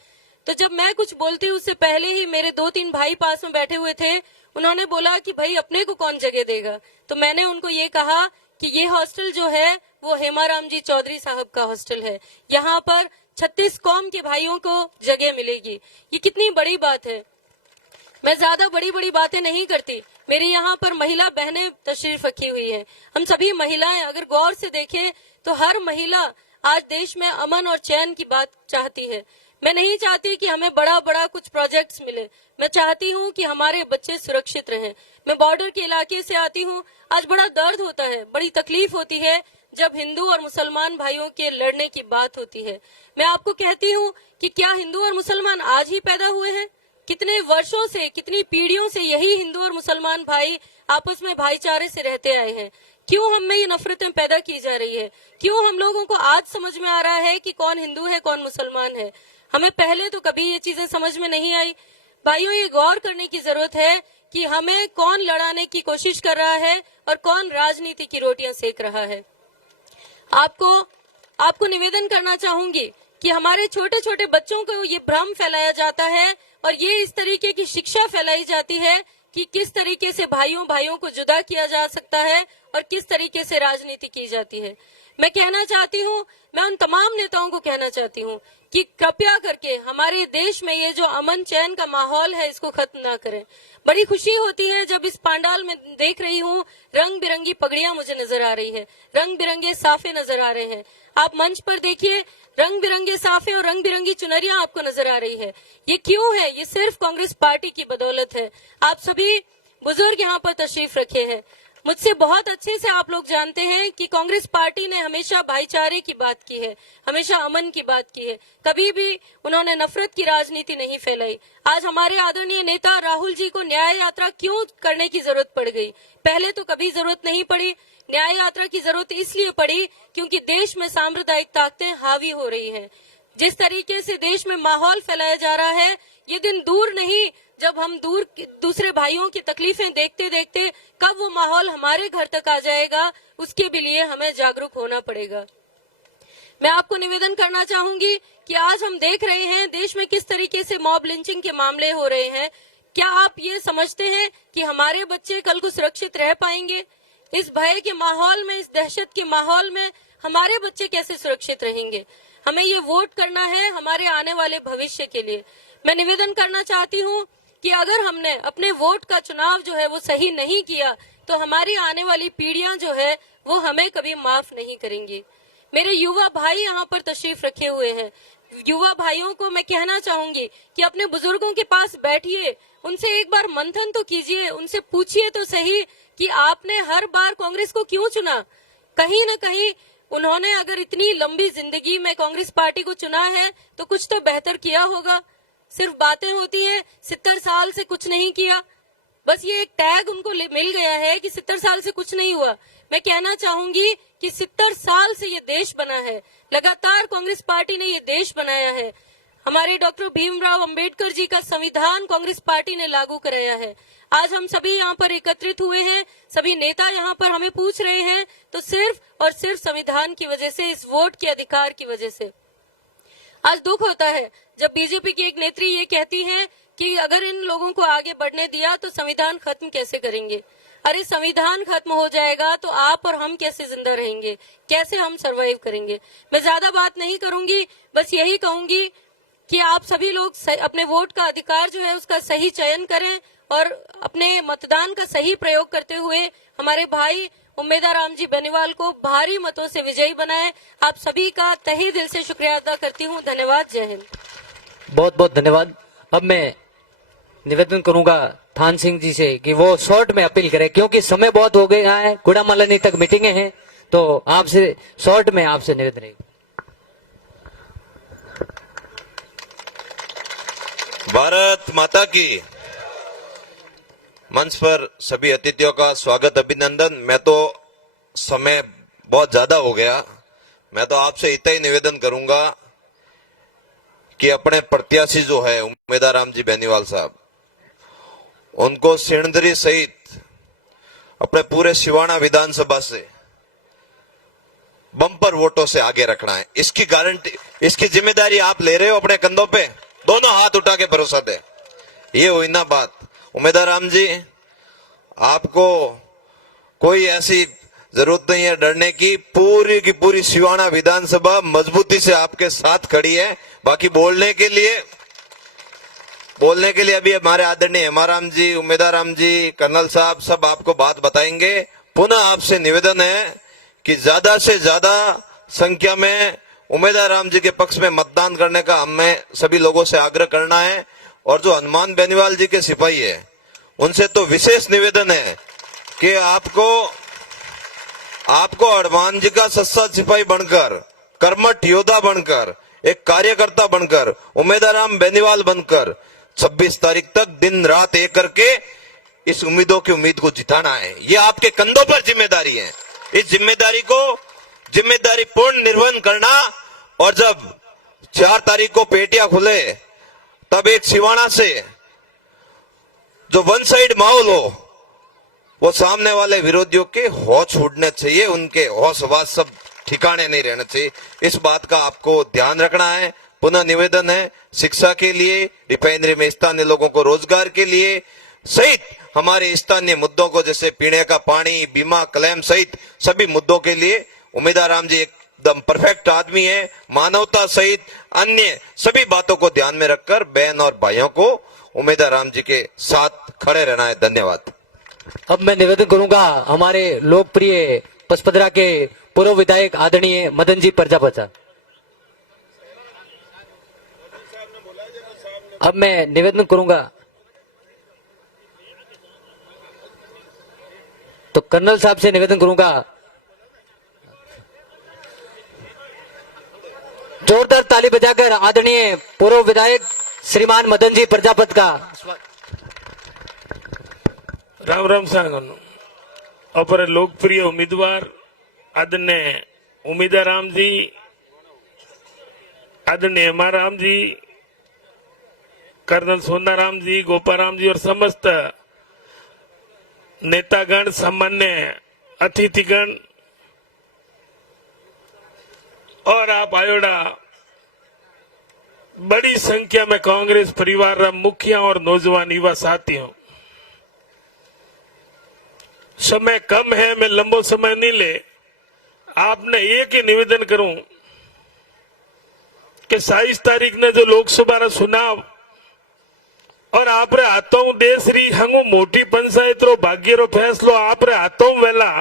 तो जब मैं कुछ बोलती उससे पहले ही मेरे 2-3 भाई पास में बैठे हुए थे, उन्होंने बोला कि भाई अपने को कौन जगह देगा। तो मैंने उनको ये कहा कि ये हॉस्टल जो है वो हेमाराम जी चौधरी साहब का हॉस्टल है, यहाँ पर 36 कौम के भाइयों को जगह मिलेगी। ये कितनी बड़ी बात है। मैं ज्यादा बड़ी बड़ी बातें नहीं करती, मेरे यहाँ पर महिला बहनें तशरीफ रखी हुई है। हम सभी महिलाएं अगर गौर से देखें तो हर महिला आज देश में अमन और चैन की बात चाहती है। मैं नहीं चाहती कि हमें बड़ा बड़ा कुछ प्रोजेक्ट्स मिले, मैं चाहती हूँ कि हमारे बच्चे सुरक्षित रहें। मैं बॉर्डर के इलाके से आती हूँ, आज बड़ा दर्द होता है, बड़ी तकलीफ होती है जब हिंदू और मुसलमान भाइयों के लड़ने की बात होती है। मैं आपको कहती हूँ कि क्या हिंदू और मुसलमान आज ही पैदा हुए हैं? कितने वर्षों से, कितनी पीढ़ियों से यही हिंदू और मुसलमान भाई आपस में भाईचारे से रहते आए हैं। क्यों हम में ये नफरतें पैदा की जा रही है? क्यों हम लोगों को आज समझ में आ रहा है कि कौन हिंदू है कौन मुसलमान है? हमें पहले तो कभी ये चीजें समझ में नहीं आई। भाइयों, ये गौर करने की जरूरत है कि हमें कौन लड़ाने की कोशिश कर रहा है और कौन राजनीति की रोटियां सेक रहा है। आपको निवेदन करना चाहूंगी कि हमारे छोटे छोटे बच्चों को ये भ्रम फैलाया जाता है और ये इस तरीके की शिक्षा फैलाई जाती है कि किस तरीके से भाइयों को जुदा किया जा सकता है और किस तरीके से राजनीति की जाती है। मैं कहना चाहती हूँ, मैं उन तमाम नेताओं को कहना चाहती हूँ कि कृपया करके हमारे देश में ये जो अमन चैन का माहौल है इसको खत्म ना करें। बड़ी खुशी होती है जब इस पंडाल में देख रही हूँ रंग बिरंगी पगड़ियां मुझे नजर आ रही है, रंग बिरंगे साफे नजर आ रहे हैं। आप मंच पर देखिए, रंग बिरंगे साफे और रंग बिरंगी चुनरियां आपको नजर आ रही है। ये क्यों है? ये सिर्फ कांग्रेस पार्टी की बदौलत है। आप सभी बुजुर्ग यहाँ पर तशरीफ रखे हैं। मुझसे बहुत अच्छे से आप लोग जानते हैं कि कांग्रेस पार्टी ने हमेशा भाईचारे की बात की है, हमेशा अमन की बात की है, कभी भी उन्होंने नफरत की राजनीति नहीं फैलाई। आज हमारे आदरणीय नेता राहुल जी को न्याय यात्रा क्यों करने की जरूरत पड़ गई? पहले तो कभी जरूरत नहीं पड़ी। न्याय यात्रा की जरूरत इसलिए पड़ी क्योंकि देश में सांप्रदायिक ताकतें हावी हो रही हैं। जिस तरीके से देश में माहौल फैलाया जा रहा है, ये दिन दूर नहीं जब हम दूसरे भाइयों की तकलीफें देखते देखते कब वो माहौल हमारे घर तक आ जाएगा, उसके भी लिए हमें जागरूक होना पड़ेगा। मैं आपको निवेदन करना चाहूंगी कि आज हम देख रहे हैं देश में किस तरीके से मॉब लिंचिंग के मामले हो रहे हैं। क्या आप ये समझते हैं कि हमारे बच्चे कल को सुरक्षित रह पाएंगे? इस भय के माहौल में, इस दहशत के माहौल में हमारे बच्चे कैसे सुरक्षित रहेंगे? हमें ये वोट करना है हमारे आने वाले भविष्य के लिए। मैं निवेदन करना चाहती हूँ कि अगर हमने अपने वोट का चुनाव जो है वो सही नहीं किया तो हमारी आने वाली पीढ़ियां जो है वो हमें कभी माफ नहीं करेंगी। मेरे युवा भाई यहाँ पर तशरीफ रखे हुए हैं। युवा भाइयों को मैं कहना चाहूंगी कि अपने बुजुर्गों के पास बैठिए, उनसे एक बार मंथन तो कीजिए, उनसे पूछिए तो सही कि आपने हर बार कांग्रेस को क्यों चुना। कहीं न कहीं उन्होंने अगर इतनी लंबी जिंदगी में कांग्रेस पार्टी को चुना है तो कुछ तो बेहतर किया होगा। सिर्फ बातें होती है, 70 साल से कुछ नहीं किया, बस ये एक टैग उनको मिल गया है कि 70 साल से कुछ नहीं हुआ। मैं कहना चाहूंगी कि 70 साल से ये देश बना है, लगातार कांग्रेस पार्टी ने ये देश बनाया है। हमारे डॉक्टर भीमराव अंबेडकर जी का संविधान कांग्रेस पार्टी ने लागू कराया है। आज हम सभी यहाँ पर एकत्रित हुए हैं, सभी नेता यहाँ पर हमें पूछ रहे हैं तो सिर्फ और सिर्फ संविधान की वजह से, इस वोट के अधिकार की वजह से। आज दुख होता है जब बीजेपी की एक नेत्री ये कहती है कि अगर इन लोगों को आगे बढ़ने दिया तो संविधान खत्म कैसे करेंगे। अरे संविधान खत्म हो जाएगा तो आप और हम कैसे जिंदा रहेंगे, कैसे हम सरवाइव करेंगे। मैं ज्यादा बात नहीं करूंगी, बस यही कहूंगी कि आप सभी लोग अपने वोट का अधिकार जो है उसका सही चयन करें और अपने मतदान का सही प्रयोग करते हुए हमारे भाई उम्मीदवार राम जी बेनीवाल को भारी मतों से विजयी बनाएं। आप सभी का तहे दिल से शुक्रिया अदा करती हूं। धन्यवाद। जय हिंद। बहुत बहुत धन्यवाद। अब मैं निवेदन करूंगा थान सिंह जी से कि वो शॉर्ट में अपील करें, क्योंकि समय बहुत हो गया है, गुड़ामालानी तक मीटिंगें हैं, तो आपसे शॉर्ट में आपसे निवेदन है। भारत माता की। मंच पर सभी अतिथियों का स्वागत, अभिनंदन। मैं तो समय बहुत ज्यादा हो गया, मैं तो आपसे इतना ही निवेदन करूंगा कि अपने प्रत्याशी जो है उम्मीदवार राम जी बेनीवाल साहब, उनको सिणधरी सहित अपने पूरे सिवाना विधानसभा से बम्पर वोटों से आगे रखना है। इसकी गारंटी, इसकी जिम्मेदारी आप ले रहे हो अपने कंधों पे। दोनों हाथ उठा के भरोसा दे, ये हुई ना बात। उम्मीदवार राम जी, आपको कोई ऐसी जरूरत नहीं है डरने की। पूरी की पूरी सिवाना विधानसभा मजबूती से आपके साथ खड़ी है। बाकी बोलने के लिए अभी हमारे आदरणीय हेमाराम जी, उम्मीदवार राम जी, कर्नल साहब सब आपको बात बताएंगे। पुनः आपसे निवेदन है कि ज्यादा से ज्यादा संख्या में उम्मीदवार राम जी के पक्ष में मतदान करने का हमें सभी लोगों से आग्रह करना है। और जो हनुमान बेनीवाल जी के सिपाही है, उनसे तो विशेष निवेदन है कि आपको हनुमान जी का सच्चा सिपाही बनकर, कर्मठ योद्धा बनकर, एक कार्यकर्ता बनकर, उम्मीदवार राम बेनीवाल बनकर 26 तारीख तक दिन रात एक करके इस उम्मीदों की उम्मीद को जिताना है। ये आपके कंधों पर जिम्मेदारी है। इस जिम्मेदारी पूर्ण निर्वहन करना। और जब 4 तारीख को पेटियां खुले, तब एक सिवाना से जो वन साइड माहौल हो, वो सामने वाले विरोधियों के होश उड़ने चाहिए, उनके होश वास सब ठिकाने नहीं रहना चाहिए। इस बात का आपको ध्यान रखना है। पुनः निवेदन है, शिक्षा के लिए, रिफाइनरी में स्थानीय लोगों को रोजगार के लिए सहित हमारे स्थानीय मुद्दों को, जैसे पीने का पानी, बीमा क्लेम सहित सभी मुद्दों के लिए उम्मीदवार राम जी एकदम परफेक्ट आदमी है। मानवता सहित अन्य सभी बातों को ध्यान में रखकर बहन और भाइयों को उम्मीदवार राम जी के साथ खड़े रहना है। धन्यवाद। अब मैं निवेदन करूंगा हमारे लोकप्रिय पचपदरा के पूर्व विधायक आदरणीय मदन जी प्रजापति। अब मैं निवेदन करूंगा तो कर्नल साहब से निवेदन करूंगा, जोरदार ताली बजाकर आदरणीय पूर्व विधायक श्रीमान मदन जी प्रजापति का राम राम सांगन। अपने लोकप्रिय उम्मीदवार आदरणीय उम्मीदवार राम जी, आदरणीय हेमाराम जी, कर्नल सोनाराम जी, गोपाराम जी और समस्त नेतागण, सामान्य अतिथिगण और आप आयोडा बड़ी संख्या में कांग्रेस परिवार मुखिया और नौजवान युवा साथियों, समय कम है, मैं लंबो समय नहीं ले। आपने एक ही निवेदन करूं कि 27 तारीख ने जो लोकसभा रा चुनाव और आपरे हाथों देश री हंगू मोटी पंचायत रो भाग्य रो फैसलो आपरे हाथों वेला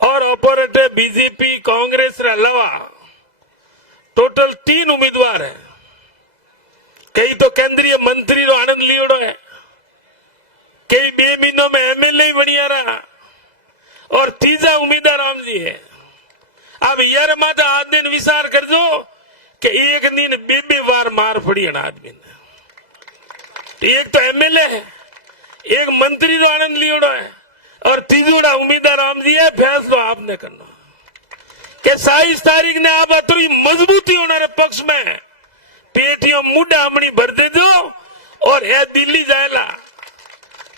और ऑपरेटे बीजेपी कांग्रेस रे अलावा टोटल 3 उम्मीदवार है। कई तो केंद्रीय मंत्री रो आनंद लियोड़ो है, कई 2 महीनों में एमएलए बनिया रहा और तीजा उम्मीदवार राम जी है। अब यार माता आज दिन विचार कर दो कि एक दिन 2 बार मार पड़ी है आदमी ने। एक तो एमएलए है, एक मंत्री तो आनंद लियोड़ो है और तीजोड़ा उम्मीदवार राम जी है। फैसला आपने करना कि 27 तारीख ने आप अतरी मजबूती होने पक्ष में पेटियों मुड्डा हमनी भर दे दो और है दिल्ली जाएला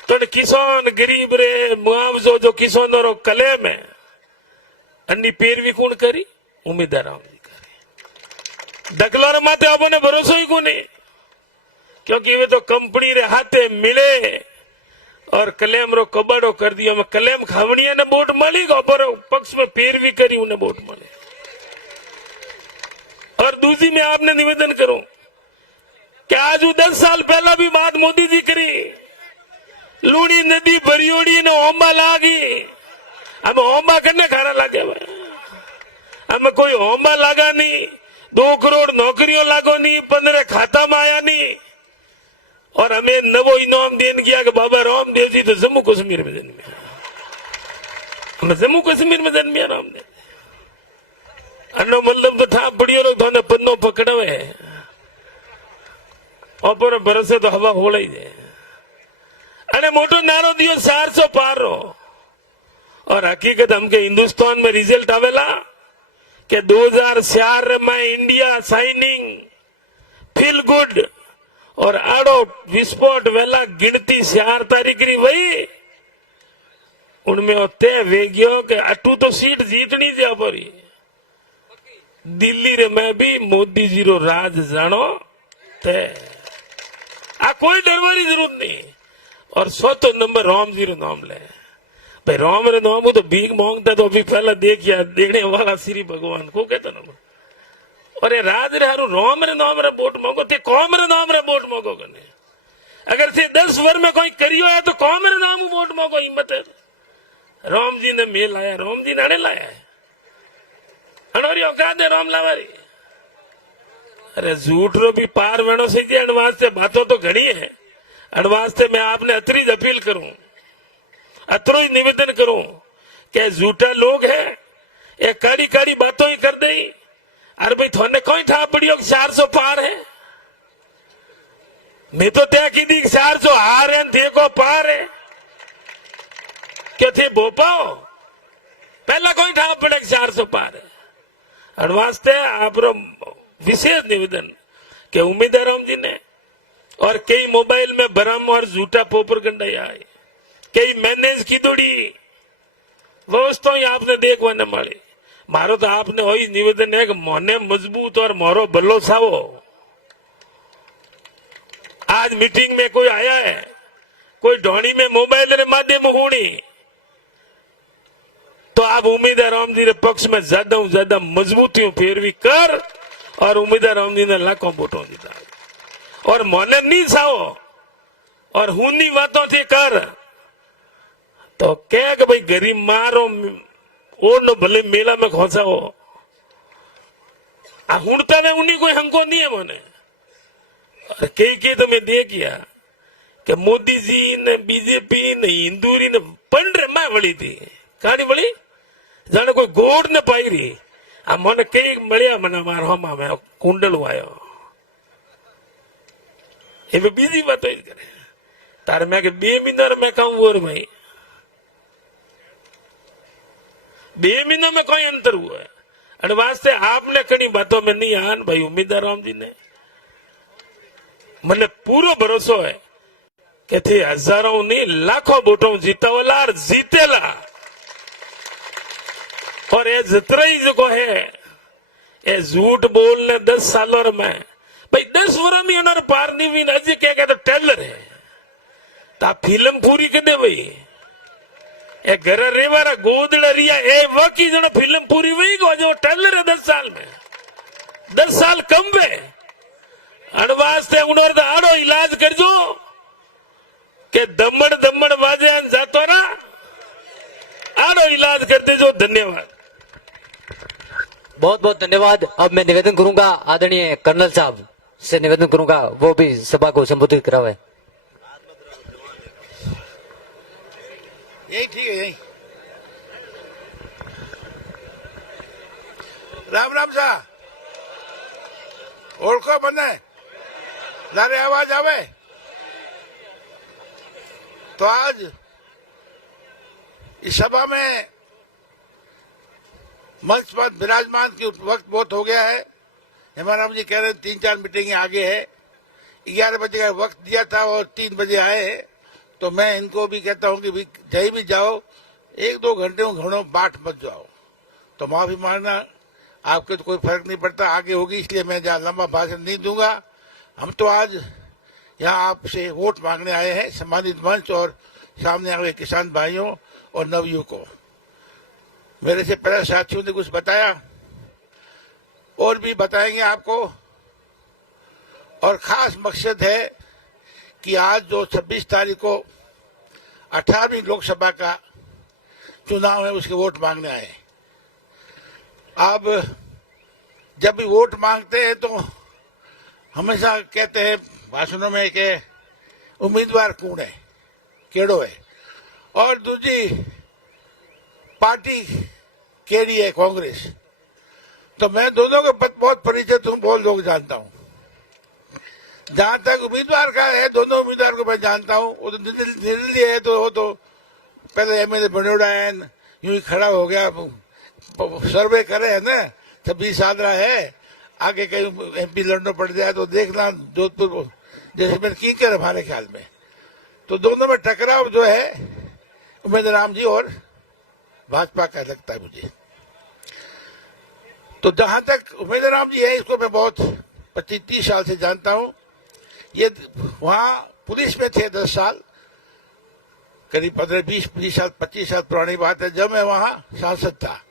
तो किसान गरीब रे मुआवजो जो किसानों रो कलेम है अन्नी पैरवी कौन करी? उम्मीदवार राम जी करी। दकलार माते आपने भरोसा ही को नहीं। क्योंकि वे तो कंपनी रे हाथे मिले और कलेम रो कबाड़ो कर दिया। मैं कलेम खावणिया ने वोट मળી गो पर पक्ष में पैरवी करी उन्हें वोट मळे। और दूसरी मैं आपने निवेदन करूं कि आज 10 साल पहला भी बात मोदी जी करी, लूणी नदी बरियोड़ी ने ओंबा लागी, हम ओंबा करने खाना लागे, हमें कोई ओंबा लागा नहीं, 2 करोड़ नौकरियों लागो नहीं, 15 खाता में आया नहीं, और हमें नवो इनाम देन किया कि बाबा रामदेव जी तो जम्मू कश्मीर में जन्मे, हम जम्मू कश्मीर में जन्मे रामदेव। अनो मतलब तो था बड़ियों लोग तो पन्नो पकड़वे और बरसे तो हवा होड़ा ही जाए। अने मोटो नारो दियो 400 पार रो, और हकीकत हमके हिंदुस्तान में रिजल्ट आवेला कि 2004 में इंडिया साइनिंग फील गुड और आड़ो विस्फोट वेला गिनती 4 तारीख री वही उनमें तय वे गयो कि अटू तो सीट जीतनी जा परी। दिल्ली रे में भी मोदी जी रो राज जानो तय, आ कोई डरवारी जरूरत नहीं। और 100 नंबर राम जी रो नाम ले भाई, राम रे नाम तो भीख मांगता तो अभी पहला देखिया देने वाला श्री भगवान को कहता ना। अरे राज रे हारू राम रे नाम रे वोट मांगो ते कौम रे नाम रे वोट मांगो कने। अगर से 10 वर्ष में कोई करियो है तो कौम रे नाम वोट मांगो, हिम्मत है। राम जी ने मेल आया, राम जी ने लाया है, अनोरी औकात है राम लावारी। अरे झूठ रो भी पार वेणो से जी अनवास्ते बातों तो घनी है। अनवास्ते मैं आपने अतरी अपील करूं, अतरो ही निवेदन करूं कि झूठे लोग हैं, ये काड़ी काड़ी बातों ही कर दई। अरे भाई थोने कोई था पड़ियो 400 पार है, मैं तो त्या की दी 400 हार है, थे को पार है, क्यों थे भोपाओ पहला कोई था पड़े 400 पार है। अनवास्ते आप विशेष निवेदन के उम्मीदवारों जी ने और कई मोबाइल में भ्रम और झूठा पोपरगंडा आए, कई मैनेज की दौड़ी व्यवस्था आपने देखवाने मળી। मारो तो आपने वही निवेदन है कि मोने मजबूत और मोरो बल्लो सावो। आज मीटिंग में कोई आया है, कोई ढोनी में मोबाइल रे माध्यम हुणी, तो आप उम्मीदवार राम जी के पक्ष में ज्यादा मजबूती पैरवी कर और उम्मीदवार राम जी ने लाखों वोटों जीता। और मोने नहीं सावो और हुनी बातों थी कर तो कह कि भाई गरीब मारो और न भले मेला में खोसा हो, हुड़ता ने उन्हीं कोई हमको नहीं है मोने। और कई तो मैं देख गया कि मोदी जी ने बीजेपी ने हिंदूरी ने पंड्रे में वड़ी थी, कहानी बड़ी जाने कोई गोड़ ने पाई रही। आ मन कई मळ्या मने मारो में कुंडल आयो, ये बीजी बात करे तार मैं के 2 महीना मैं कहूं और भाई 2 महीनों में कोई अंतर हुआ है। और वास्ते आपने कई बातों में नहीं आन भाई उम्मीदवार राम जी ने मने पूरो भरोसा है कि थे हजारों नहीं लाखों वोटों जीतावला और जीतेला। और ये जितना ही जो है ये झूठ बोलने 10 सालों में भाई 10 वर्ष में उन्होंने पार नहीं हुई। अजय क्या कहते टेलर है ता फिल्म पूरी कर दे भाई, ए घर रेवारा गोदड़ा रिया ए वकी जो फिल्म पूरी हुई को जो टेलर है 10 साल में 10 साल कम पे अनवास्ते उन्होंने तो आड़ो इलाज कर जो के दमड़ बाजे जातो ना आड़ो इलाज करते जो। धन्यवाद, बहुत बहुत धन्यवाद। अब मैं निवेदन करूंगा आदरणीय कर्नल साहब से निवेदन करूंगा वो भी सभा को संबोधित करावे। यही ठीक है, यही राम राम सा ओळखो बने लारे आवाज आवे तो आज इस सभा में मंच पर विराजमान की वक्त बहुत हो गया है। हेमाराम जी कह रहे 3-4 मीटिंग आगे है, 11 बजे का वक्त दिया था और 3 बजे आए हैं। तो मैं इनको भी कहता हूं कि जहीं भी जाओ 1-2 घंटे घणो बाट मत जाओ। तो माफी मांगना, आपके तो कोई फर्क नहीं पड़ता, आगे होगी इसलिए मैं लंबा भाषण नहीं दूंगा। हम तो आज यहाँ आपसे वोट मांगने आए हैं, सम्मानित मंच और सामने आए किसान भाइयों और नवयुवकों। मेरे से पहले साथियों ने कुछ बताया और भी बताएंगे आपको, और खास मकसद है कि आज जो 26 तारीख को 18वीं लोकसभा का चुनाव है उसके वोट मांगने आए। अब जब भी वोट मांगते हैं तो हमेशा कहते हैं भाषणों में कि उम्मीदवार कौन है, केड़ो है, और दूसरी पार्टी केड़ी है, कांग्रेस। तो मैं दोनों के बहुत परिचित हूँ, बहुत लोग जानता हूँ। जहां तक उम्मीदवार का है, दोनों उम्मीदवार को मैं जानता हूँ। वो तो निर्दलीय है, तो वो तो पहले एमएलए बनोड़ा है, यूं ही खड़ा हो गया, सर्वे करे है ना, 26 साल रहा है, आगे कहीं एमपी लड़ना पड़ जाए तो देखना जोधपुर जैसे मैंने की कर हमारे ख्याल में। तो दोनों में टकराव जो है उमेदवार राम जी और भाजपा का लगता है मुझे। तो जहां तक उमेदवार राम जी है, इसको मैं बहुत 25-30 साल से जानता हूं। ये वहां पुलिस में थे 10 साल, करीब 15-20 साल 25 साल पुरानी बात है, जब मैं वहां सांसद था।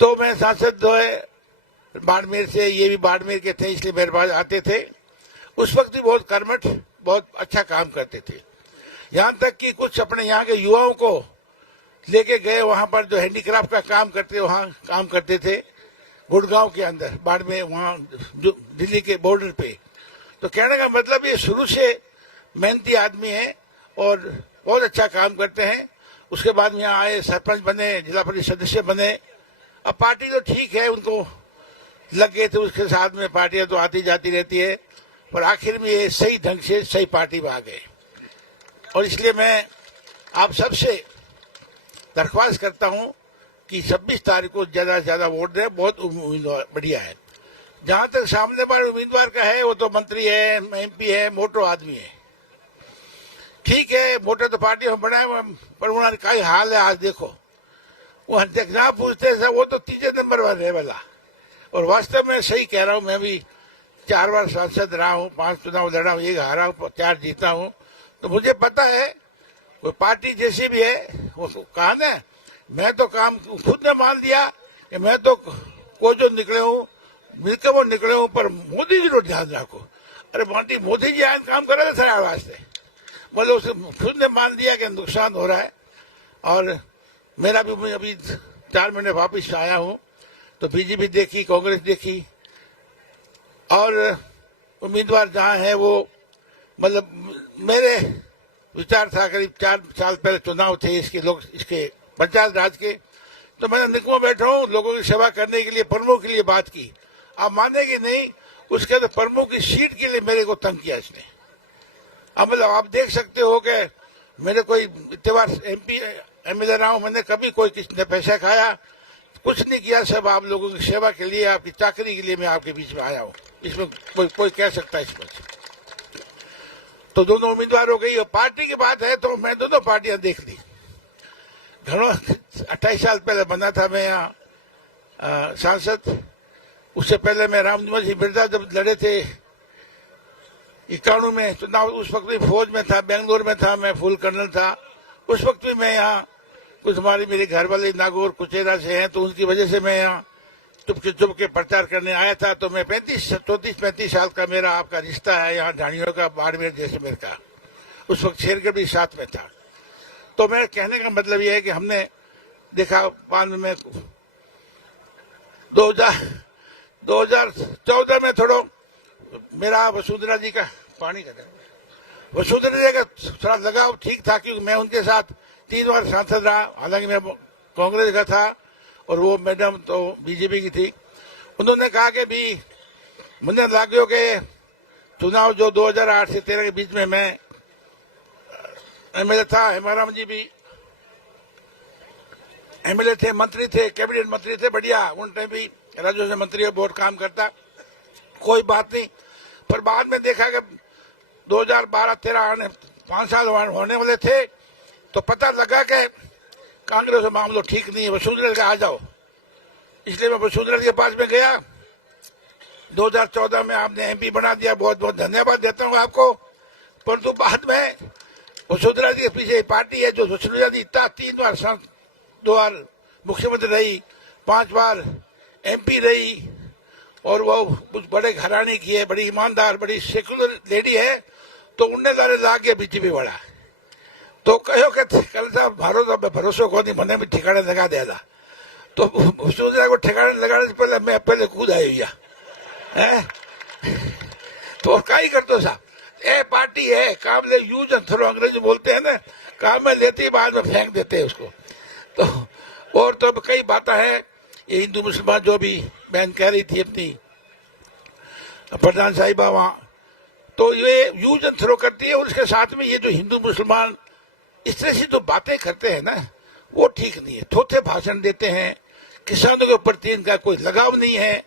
तो मैं सांसद जो है बाड़मेर से, ये भी बाड़मेर के थे, इसलिए मेरे पास आते थे। उस वक्त भी बहुत कर्मठ, बहुत अच्छा काम करते थे। यहाँ तक कि कुछ अपने यहाँ के युवाओं को लेके गए, वहां पर जो हैंडीक्राफ्ट का काम करते, वहां काम करते थे गुड़गांव के अंदर, बाड़मेर, वहां दिल्ली के बॉर्डर पे। तो कहने का मतलब ये शुरू से मेहनती आदमी है और बहुत अच्छा काम करते हैं। उसके बाद यहाँ आए, सरपंच बने, जिला परिषद सदस्य बने। अब पार्टी तो ठीक है, उनको लग गए थे उसके साथ में, पार्टियां तो आती जाती रहती है, पर आखिर में ये सही ढंग से सही पार्टी में आ गए। और इसलिए मैं आप सबसे दरख्वास्त करता हूं कि 26 तारीख को ज्यादा से ज्यादा वोट दें, बहुत उम्मीदवार बढ़िया है। जहां तक सामने वाले उम्मीदवार का है, वो तो मंत्री है, एमपी है, मोटो आदमी है, ठीक है, मोटे तो पार्टी में बनाए, पर उन्होंने कई हाल है आज देखो, वो ना पूछते हैं, वो तो 3 नंबर पर रहे वाला। और वास्तव में सही कह रहा हूं, मैं भी 4 बार सांसद रहा हूं, 5 चुनाव लड़ा हूं, 1 हारा हूं, 4 जीता हूं। तो मुझे पता है कोई पार्टी जैसी भी है, वो कहा ना, मैं तो काम खुद ने मान लिया कि मैं तो को जो निकले हूँ, मिलकर वो निकले हूँ, पर मोदी जी को ध्यान रखो। अरे बांटी, मोदी जी आए काम करे थे वास्ते, मतलब उसे खुद ने मान लिया कि नुकसान हो रहा है। और मेरा भी, मैं अभी 4 महीने वापिस आया हूँ, तो बीजेपी देखी, कांग्रेस देखी, और उम्मीदवार जहाँ है वो, मतलब मेरे विचार था, करीब 4 साल पहले चुनाव थे इसके, लोग इसके पंचायत राज के, तो मैं निकम बैठा हूँ लोगों की सेवा करने के लिए, प्रमुख के लिए बात की। आप मानेगी नहीं, उसके तो प्रमुख की सीट के लिए मेरे को तंग किया इसने। अब मतलब आप देख सकते हो कि मेरे कोई इतवार एमपी एमएलए रहा हूं, मैंने कभी कोई किसी ने पैसा खाया, कुछ नहीं किया, सब आप लोगों की सेवा के लिए, आपकी चाकरी के लिए मैं आपके बीच में आया हूं। इसमें कोई कह सकता है इसमें। तो दोनों उम्मीदवार हो गई, और पार्टी की बात है तो मैं दोनों पार्टियां देख ली। घणों 28 साल पहले बना था मैं यहाँ सांसद। उससे पहले मैं रामनिवास जी बिरला जब लड़े थे 91 में चुनाव, उस वक्त भी फौज में था, बेंगलोर में था, मैं फुल कर्नल था। उस वक्त भी मैं यहाँ, कुछ हमारे मेरे घर वाले नागौर कुचेरा से हैं, तो उनकी वजह से मैं यहाँ चुप के प्रचार करने आया था। तो मैं 34-35 साल का मेरा आपका रिश्ता है यहाँ ढाणियों का, बाड़मेर जैसलमेर का। उस वक्त शेरगढ़ भी साथ में था। तो मेरे कहने का मतलब यह है कि हमने देखा 5 में 2014 में थोड़ा मेरा वसुंधरा जी का वसुंधरा जी का थोड़ा लगाव ठीक था, क्योंकि मैं उनके साथ 3 बार सांसद रहा। हालांकि मैं कांग्रेस का था और वो मैडम तो बीजेपी की थी। उन्होंने कहा कि भी मुझे लगे कि चुनाव जो 2008 से 13 के बीच में मैं एमएलए था, हेमाराम जी भी एमएलए थे, मंत्री थे, कैबिनेट मंत्री थे, बढ़िया, उन टाइम भी राजस्व मंत्री बहुत काम करता, कोई बात नहीं। पर बाद में देखा कि 2012-13 5 साल होने वाले थे, तो पता लगा कि कांग्रेस का मामला ठीक नहीं है, वसुंधरा के आ जाओ। इसलिए मैं वसुंधरा के पास में गया। 2014 में आपने एमपी बना दिया, बहुत बहुत धन्यवाद देता हूँ आपको। परंतु बाद में वसुंधरा जी के पीछे पार्टी है जो वसुंधरा जी 2 बार मुख्यमंत्री रही, 5 बार MP रही, और वो कुछ बड़े घराने की है, बड़ी ईमानदार, बड़ी सेकुलर लेडी है, तो उनने दारे लागे बीजेपी वाला तो कहो कि कल साहब भरोसो को नहीं मने में ठिकाने लगा देगा, तो वसुंधरा को ठिकाने लगाने से पहले मैं पहले कूद आई भैया है। तो क्या ही करते साहब, ये पार्टी है काम ले यूज एंड थ्रो, अंग्रेजी बोलते हैं ना, काम में लेते ही बाद में फेंक देते हैं उसको। तो और तो कई बातें हैं, ये हिंदू मुसलमान जो भी बहन कह रही थी अपनी प्रधान साहिबा वहां, तो ये यूज एंड थ्रो करती है, और उसके साथ में ये जो हिंदू मुसलमान इस तरह से जो बातें करते हैं ना, वो ठीक नहीं है। थोथे भाषण देते हैं, किसानों के प्रति इनका कोई लगाव नहीं है।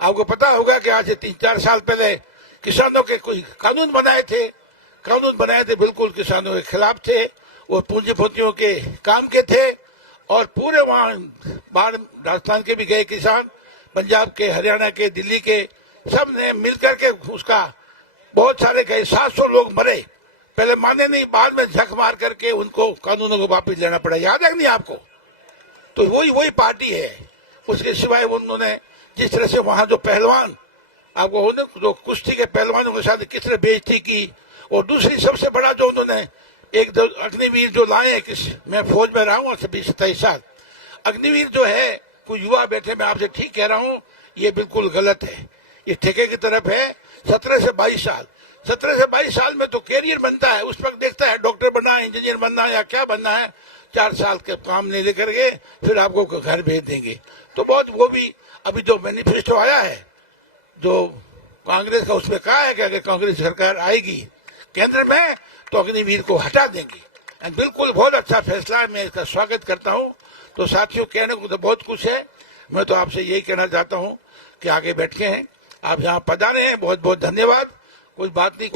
आपको पता होगा कि आज से 3-4 साल पहले किसानों के कोई कानून बनाए थे बिल्कुल किसानों के खिलाफ थे, वो पूंजीपतियों के काम के थे, और पूरे वहां बाहर राजस्थान के भी गए किसान, पंजाब के, हरियाणा के, दिल्ली के, सब ने मिलकर के उसका बहुत सारे गए, 700 लोग मरे, पहले माने नहीं, बाद में झक मार करके उनको कानूनों को वापिस लेना पड़ा, याद है नहीं आपको? तो वही पार्टी है। उसके सिवाय उन्होंने जिस तरह से वहां जो पहलवान आपको जो कुश्ती के पहलवानों के साथ किस तरह बेइज्जती की, और दूसरी सबसे बड़ा जो उन्होंने एक दो अग्निवीर जो लाए हैं, मैं फौज में रहा हूँ 26-27 साल, अग्निवीर जो है कोई युवा बैठे, मैं आपसे ठीक कह रहा हूँ, ये बिल्कुल गलत है, ये ठेके की तरफ है। 17 से 22 साल में तो कैरियर बनता है, उस वक्त देखता है डॉक्टर बनना है, इंजीनियर बनना है, या क्या बनना है, 4 साल के काम नहीं लेकर के फिर आपको घर भेज देंगे। तो बहुत वो भी अभी जो मैनिफेस्टो आया है जो कांग्रेस का, उसमें कहा है कि अगर कांग्रेस सरकार आएगी केंद्र में तो अग्निवीर को हटा देंगे, एंड बिल्कुल बहुत अच्छा फैसला है, मैं इसका स्वागत करता हूं। तो साथियों, कहने को तो बहुत कुछ है, मैं तो आपसे यही कहना चाहता हूं कि आगे बैठे हैं, आप यहाँ पधारे हैं, बहुत बहुत धन्यवाद। कोई बात नहीं,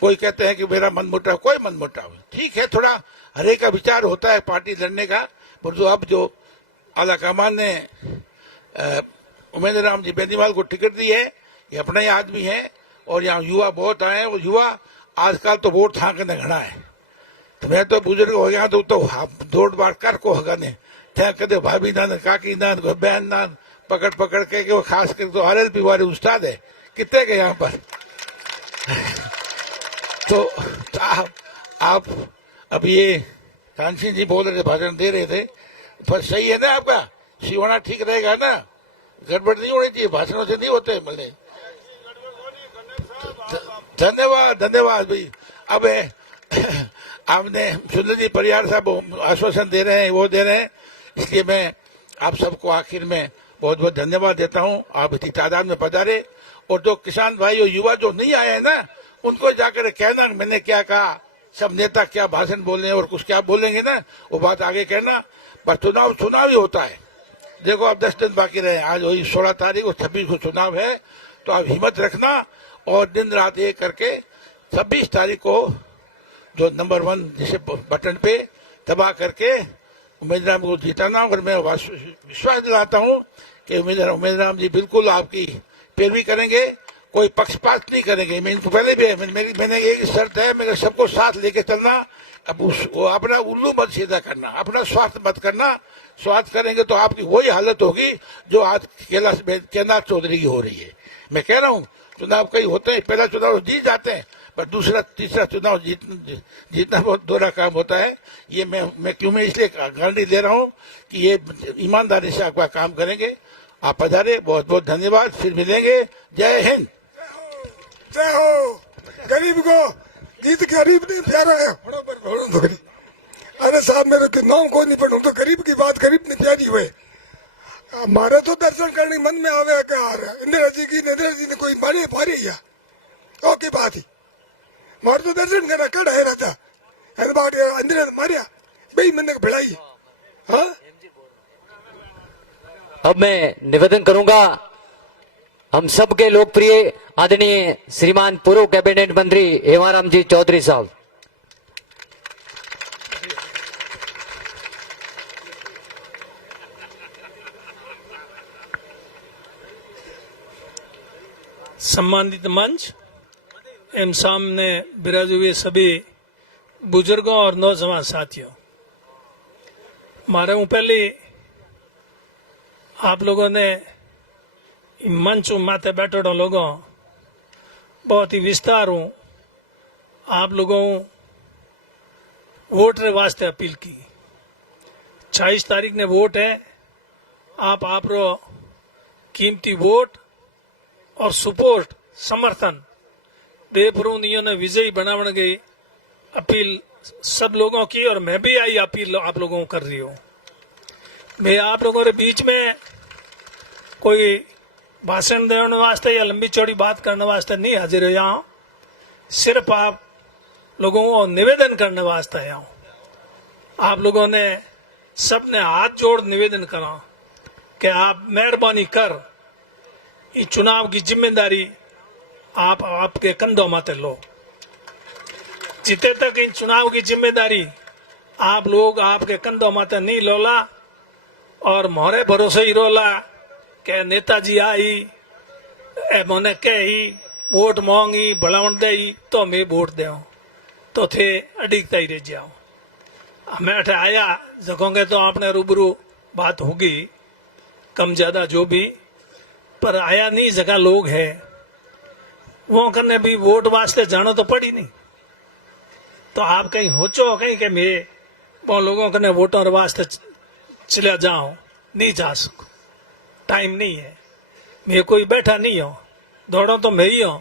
कोई कहते हैं कि मेरा मन मुटाव, कोई मन मुटाव ठीक है, थोड़ा हरे का विचार होता है पार्टी लड़ने का, पर जो अब जो आला कमान ने उमेदवार राम जी बेनीवाल को टिकट दी है, ये अपना ही आदमी है, और यहाँ युवा बहुत आए हैं, और युवा आजकल तो वोट थाकने घना है। तो मैं तो बुजुर्ग हो गया तो 2 बार कर को हगाने कदे भाभी नान, काकी नान, बहन नान पकड़ के वो खास कर तो RLP वाले उस्ताद है, कितने के यहाँ पर। तो आप अब ये कांसी जी बोल रहे थे, भाषण दे रहे थे, पर सही है ना आपका, सिवाना ठीक रहेगा ना, गड़बड़ नहीं होनी चाहिए, भाषणों से नहीं होते मिले। धन्यवाद भाई। अब आपने सुंदर जी परिहार साहब आश्वासन दे रहे हैं, वो दे रहे हैं, इसलिए मैं आप सबको आखिर में बहुत बहुत धन्यवाद देता हूँ। आप इतनी तादाद में पधारे, और जो किसान भाई और युवा जो नहीं आए हैं ना, उनको जाकर कहना मैंने क्या कहा, सब नेता क्या भाषण बोले और कुछ क्या बोलेंगे ना, वो बात आगे कहना। पर चुनाव ही होता है, देखो अब 10 दिन बाकी रहे, आज वही 16 तारीख और 26 को चुनाव है, तो आप हिम्मत रखना और दिन रात एक करके 26 तारीख को जो नंबर 1 जिसे बटन पे दबा करके उमेदवार को जिताना। और मैं विश्वास दिलाता हूँ कि उमेदवार जी बिल्कुल आपकी पैरवी करेंगे, कोई पक्षपात नहीं करेंगे। मैं इनको पहले भी मैंने एक शर्त है, मेरे सबको साथ लेके चलना, अब वो अपना उल्लू मत सीधा करना, अपना स्वार्थ मत करना। स्वार्थ करेंगे तो आपकी वही हालत होगी जो आज कैलाश चौधरी की हो रही है। मैं कह रहा हूँ चुनाव कई होते हैं, पहला चुनाव जीत जाते हैं, पर दूसरा तीसरा चुनाव जीतना बहुत दोहरा काम होता है। ये मैं इसलिए गारंटी दे रहा हूँ कि ये ईमानदारी से आपका काम करेंगे। आप पधारे, बहुत बहुत धन्यवाद, फिर मिलेंगे। जय हिंद, जय हो। गरीब को गीत गरीब नहीं प्यारा है, अरे साहब मेरे के नाम को नहीं पढ़ू तो गरीब की बात गरीब नहीं प्यारी हुए। हमारे तो दर्शन करने मन में आवे इंदिरा जी ने कोई मारे पारी या ओ की बात ही मारे तो दर्शन करना कड़ है रहता इंदिरा मारिया भाई मैंने भिड़ाई। हाँ, अब मैं निवेदन करूंगा हम सबके लोकप्रिय आदरणीय श्रीमान पूर्व कैबिनेट मंत्री हेमाराम जी चौधरी साहब। सम्मानित मंच, एम सामने विराजे हुए सभी बुजुर्गों और नौजवान साथियों, मारे हूं पहले आप लोगों ने मंच माथे बैठो लोगों बहुत ही विस्तार हूं आप लोगों वोट रे वास्ते अपील की। 26 तारीख ने वोट है, आप रो कीमती वोट और सपोर्ट समर्थन देवरू ने विजयी बनाने की अपील सब लोगों की, और मैं भी आई अपील आप लोगों को कर रही हूं। मैं आप लोगों के बीच में कोई भाषण देने वास्ते या लंबी चौड़ी बात करने वास्ते नहीं हाजिर हुआ हूं, सिर्फ आप लोगों को निवेदन करने वास्ते आया हूं। आप लोगों ने सबने हाथ जोड़ निवेदन करा कि आप मेहरबानी कर इस चुनाव की जिम्मेदारी आप आपके कंधों माथे लो। जिते तक इन चुनाव की जिम्मेदारी आप लोग आपके कंधों माथे नहीं लोला और मोरे भरोसे ही रोला के नेताजी आई मोने कही वोट मांगी भलावण दे तो मैं वोट दे तो थे अडिगता ही रह जाओ। मैं अठे आया जगोंगे तो आपने रूबरू बात होगी कम ज्यादा जो भी, पर आया नहीं जगह लोग है वो करने भी वोट वास्ते जानो तो पड़ी नहीं। तो आप कहीं होचो कहीं के मैं वो लोगों कने वोटों वास्ते चला जाऊं, नहीं जा सकूं, टाइम नहीं है। मैं कोई बैठा नहीं हो, दौड़ो तो मैं ही हूं,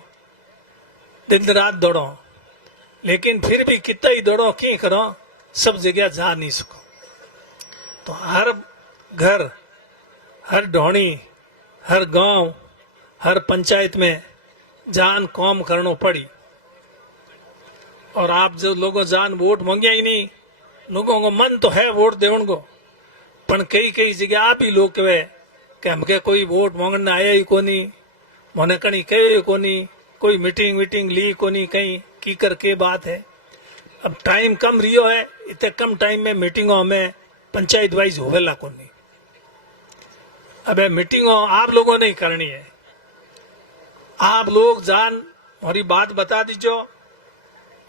दिन रात दौड़ो, लेकिन फिर भी कितना ही दौड़ो की करो सब जगह जा नहीं सको। तो हर घर, हर ढोणी, हर गांव, हर पंचायत में जान कौम करनो पड़ी। और आप जो लोगों जान वोट मांगिया ही नहीं, लोगों को मन तो है वोट देवन को, पर कई कई जगह आप ही लोग कहे कि हमके कोई वोट मांगने आया ही कोनी, मोने कहीं कहे कोनी, कोई मीटिंग वीटिंग ली कोनी, कहीं की कर के बात है। अब टाइम कम रियो है, इतने कम टाइम में मीटिंगों में पंचायत वाइज होवेला कोनी। अब मीटिंगों आप लोगों ने ही करनी है। आप लोग जान हमारी बात बता दीजो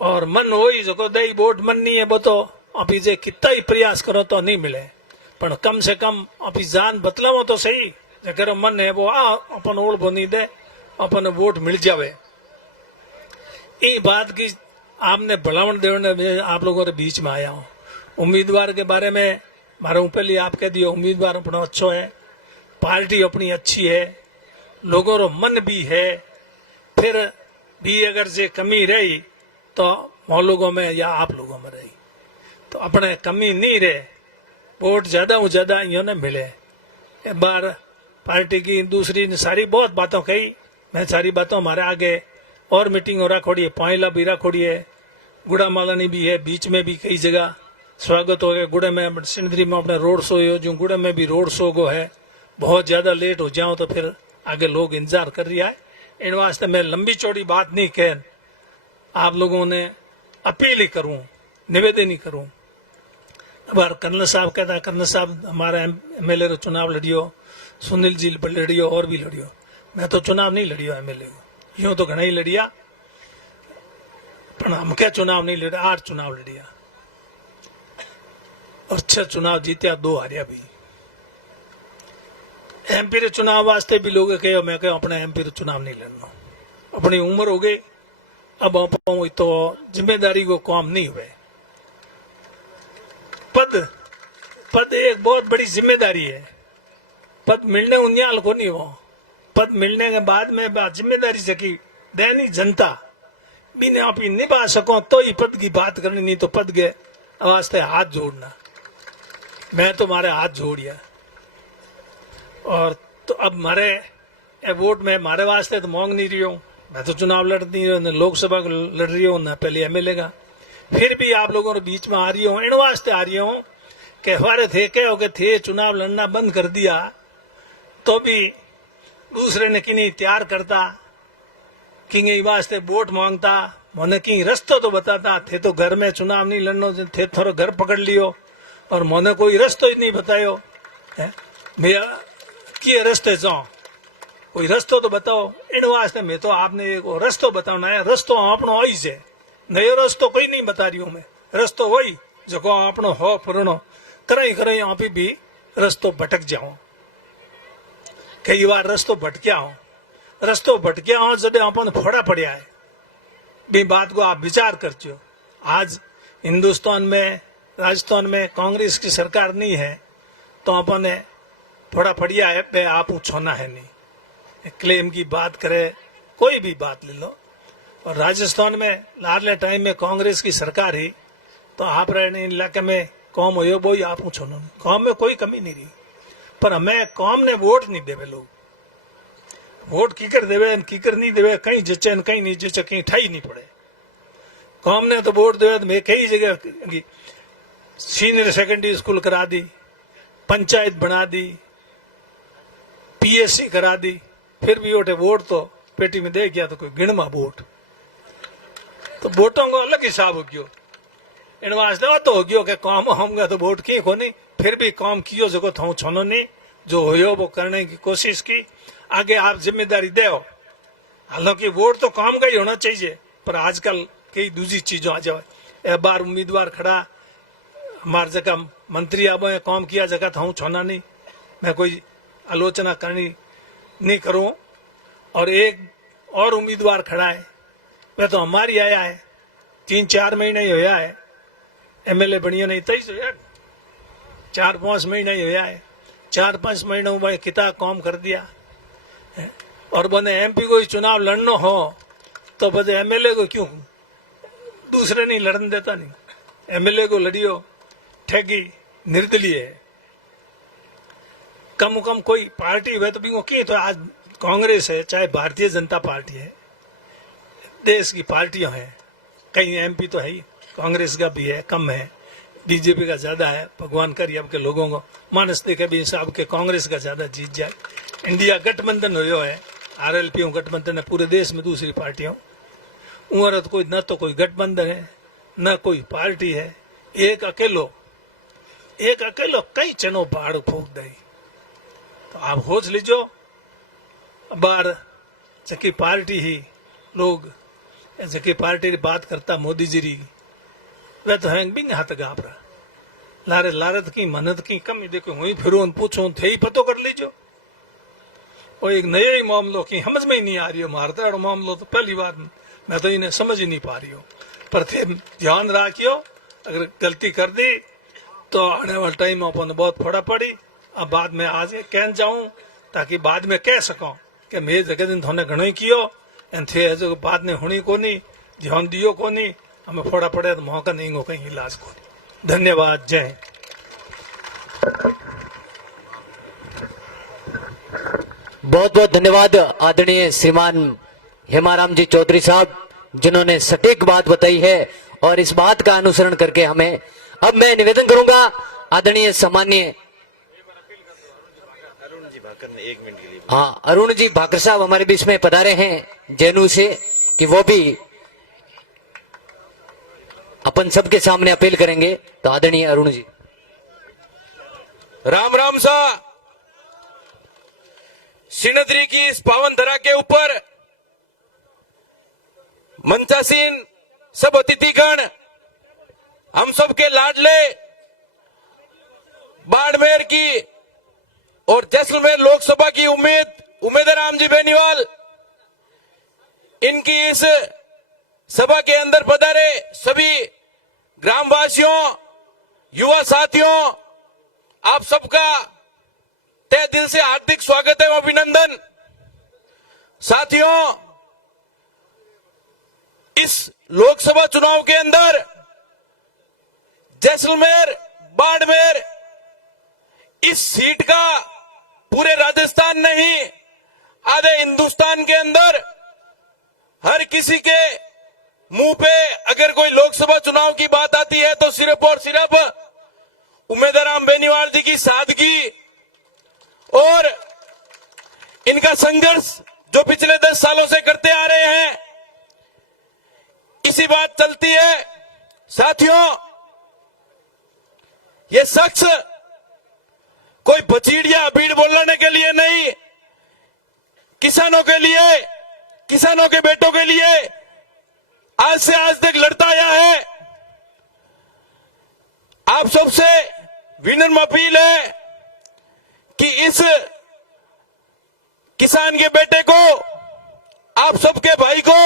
और मन हो ही जो दई वोट मन नहीं है वो तो अभी जे कितना ही प्रयास करो तो नहीं मिले, पर कम से कम अभी जान बतलावो तो सही, जगह मन है वो अपन ओढ़ बोनी दे अपन वोट मिल जावे। ये बात की आपने भलावण देवने आप लोगों के बीच में आया हूं। उम्मीदवार के बारे में मारे पहले आप कह दियो उम्मीदवार अपना अच्छो है, पार्टी अपनी अच्छी है, लोगों रो मन भी है, फिर भी अगर जे कमी रही तो हम लोगों में या आप लोगों में रही तो अपने कमी नहीं रहे, वोट ज्यादा से ज्यादा इन्होंने मिले। एक बार पार्टी की दूसरी ने सारी बहुत बातों कही, मैं सारी बातों हमारे आगे और मीटिंग हो रखोड़ी है, पॉइला भी रखोड़ी है, गुड़ा मालानी भी है, बीच में भी कई जगह स्वागत हो गया। गुड़े में सिंदरी में अपने रोड शो हो, जो गुड़े में भी रोड शो को है, बहुत ज्यादा लेट हो जाऊं तो फिर आगे लोग इंतजार कर रहा है। इन वास्ते मैं लंबी चौड़ी बात नहीं कह, आप लोगों ने अपील ही करूं, निवेदन ही करूं। बार कर्नल साहब कहता, कर्नल साहब हमारा एमएलए रो चुनाव लड़ियो, सुनील जी लड़ियो और भी लड़ियो। मैं तो चुनाव नहीं लड़ियो एमएलए को, यूं तो घना ही लड़िया, पर हम क्या चुनाव नहीं लड़िया, 8 चुनाव लड़िया और 6 चुनाव जीत्या, 2 हारिया भी। एमपी रे चुनाव वास्ते भी लोग कहो, मैं कहो अपने एमपी रे चुनाव नहीं लड़ना, अपनी उम्र हो गई, अब आप तो जिम्मेदारी को काम नहीं हुए। पद एक बहुत बड़ी जिम्मेदारी है, पद मिलने उन्याल को नहीं हो, पद मिलने के बाद में जिम्मेदारी से की दैनिक जनता बिने आप निभा सको तो ही पद की बात करनी, नहीं तो पद के वास्ते हाथ जोड़ना। मैं तो मारे हाथ जोड़िया और तो अब मारे वोट में मारे वास्ते तो मांग नहीं रही हूँ, मैं तो चुनाव लड़ नहीं रही हूँ, लोकसभा को लड़ रही हूँ ना पहले एमएलए का, फिर भी आप लोगों के बीच में आ रही हूँ, इन वास्ते आ रही हूँ कि हमारे थे क्या हो गए थे चुनाव लड़ना बंद कर दिया तो भी दूसरे ने कि नहीं तैयार करता कि वास्ते वोट मांगता, मोने की रस्तो तो बताता थे, तो घर में चुनाव नहीं लड़नो थे, थोड़ा घर पकड़ लियो और मोने कोई रस्तो ही नहीं बतायो। मैं कि रस्ते जाऊं कोई रस्तो तो बताओ। इन वास्ते मैं तो आपने एक रस्तो बताना है। रस्तो आपनो आई से नयो रस्तो कोई नहीं बता रही हूं मैं। रस्तो वही जो आपनो हो पुरानो करे आप भी रस्तो भटक जाओ। कई बार रस्तो भटक्या हो जब अपन फोड़ा पड़िया है बी बात को आप विचार करते हो। आज हिंदुस्तान में राजस्थान में कांग्रेस की सरकार नहीं है तो अपन ने थोड़ा पड़िया है पे आप छोना है नहीं। क्लेम की बात करे कोई भी बात ले लो। और राजस्थान में लाडले टाइम में कांग्रेस की सरकार ही तो आप रहने इलाके में कौम हो वो ही आप छोनो। कौम में कोई कमी नहीं रही पर हमें कौम ने वोट नहीं देवे। लोग वोट कीकर देवे कीकर नहीं देवे कहीं जचे कहीं नहीं जचे कहीं ठाई नहीं पड़े। कौम ने तो वोट देवे तो मैं कई जगह सीनियर सेकेंडरी स्कूल करा दी, पंचायत बना दी, पीएससी करा दी, फिर भी वोट तो पेटी में दे गया तो कोई गिणमा वोट। तो वोटों को अलग हिसाब हो गयो। इन वास्ते तो हो गयो कि काम होगा तो वोट की को नहीं फिर भी काम कियो जो थो छोनो नहीं जो हो वो करने की कोशिश की। आगे आप जिम्मेदारी दे। हालांकि वोट तो काम का ही होना चाहिए पर आजकल कई दूसरी चीजों आ जाए। एक बार उम्मीदवार खड़ा हमारे जगह मंत्री अब काम किया जगह था छोना नहीं। मैं कोई आलोचना करनी नहीं करूं। और एक और उम्मीदवार खड़ा है वह तो हमारी आया है 3-4 महीने ही होया है। एमएलए बनियो नहीं 4-5 महीने ही होया है। 4-5 महीनों में कितना काम कर दिया। और बने एमपी को चुनाव लड़ना हो तो बदे एमएलए को क्यों दूसरे नहीं लड़ने देता। नहीं एमएलए को लड़ियो ठगी निर्दलीय है। कम कम कोई पार्टी हुए तो भी वो की तो आज कांग्रेस है चाहे भारतीय जनता पार्टी है देश की पार्टियां हैं। कई एमपी तो है ही कांग्रेस का भी है कम है बीजेपी का ज्यादा है। भगवान करिए आपके लोगों को मानस देखे भी हिसाब के कांग्रेस का ज्यादा जीत जाए। इंडिया गठबंधन हो है आरएलपी गठबंधन है पूरे देश में दूसरी पार्टियों उम्र तो कोई न तो कोई गठबंधन है न कोई पार्टी है। एक अकेलो कई चनो पहाड़ फूक दे। तो आप सोच लीजो बार जकी पार्टी ही लोग जकी पार्टी की बात करता मोदी जी री वह तो है भी हाथ गाबरा लारे लारत की मनत की कमी देखो वही फिर पूछो थे ही पतो कर लीजो। और एक नया ही मामलो की समझ में ही नहीं आ रही हो। मारता है मामलो तो पहली बार मैं तो इन्हें समझ ही नहीं पा रही हूँ। पर थे ध्यान रखियो अगर गलती कर दी तो आने वाले टाइम अपन बहुत फोड़ा पड़ी। अब बाद में आज कह जाऊं ताकि बाद में कह सकूं कि मैं जगह दिन थोने घणो ही कियो एन थे जो बात ने होनी को नहीं ध्यान दियो को नहीं हमें फोड़ा पड़े तो मौका नहीं हो कहीं इलाज को नहीं। धन्यवाद। जय हिंद। बहुत बहुत धन्यवाद आदरणीय श्रीमान हेमाराम जी चौधरी साहब जिन्होंने सटीक बात बताई है और इस बात का अनुसरण करके हमें अब मैं निवेदन करूंगा आदरणीय सामान्य हाँ अरुण जी भाकर साहब हमारे बीच में पधारे हैं जेनू से कि वो भी अपन सबके सामने अपील करेंगे। तो आदरणीय अरुण जी। राम राम सा सिनदरी की इस पावन धरा के ऊपर मंचासीन सब अतिथिगण हम सबके लाडले बाड़मेर की और जैसलमेर लोकसभा की उम्मीदराम जी बेनीवाल इनकी इस सभा के अंदर पधारे सभी ग्रामवासियों युवा साथियों आप सबका तहे दिल से हार्दिक स्वागत है अभिनंदन। साथियों इस लोकसभा चुनाव के अंदर जैसलमेर बाड़मेर इस सीट का पूरे राजस्थान नहीं आधे हिंदुस्तान के अंदर हर किसी के मुंह पे अगर कोई लोकसभा चुनाव की बात आती है तो सिर्फ और सिर्फ उम्मीदराम बेनीवाल जी की सादगी और इनका संघर्ष जो पिछले 10 सालों से करते आ रहे हैं इसी बात चलती है। साथियों ये शख्स कोई बचीड़िया भीड़ बोलने के लिए नहीं किसानों के लिए, किसानों के बेटों के लिए आज से आज तक लड़ता आया है। आप सबसे विनम्र अपील है कि इस किसान के बेटे को, आप सबके भाई को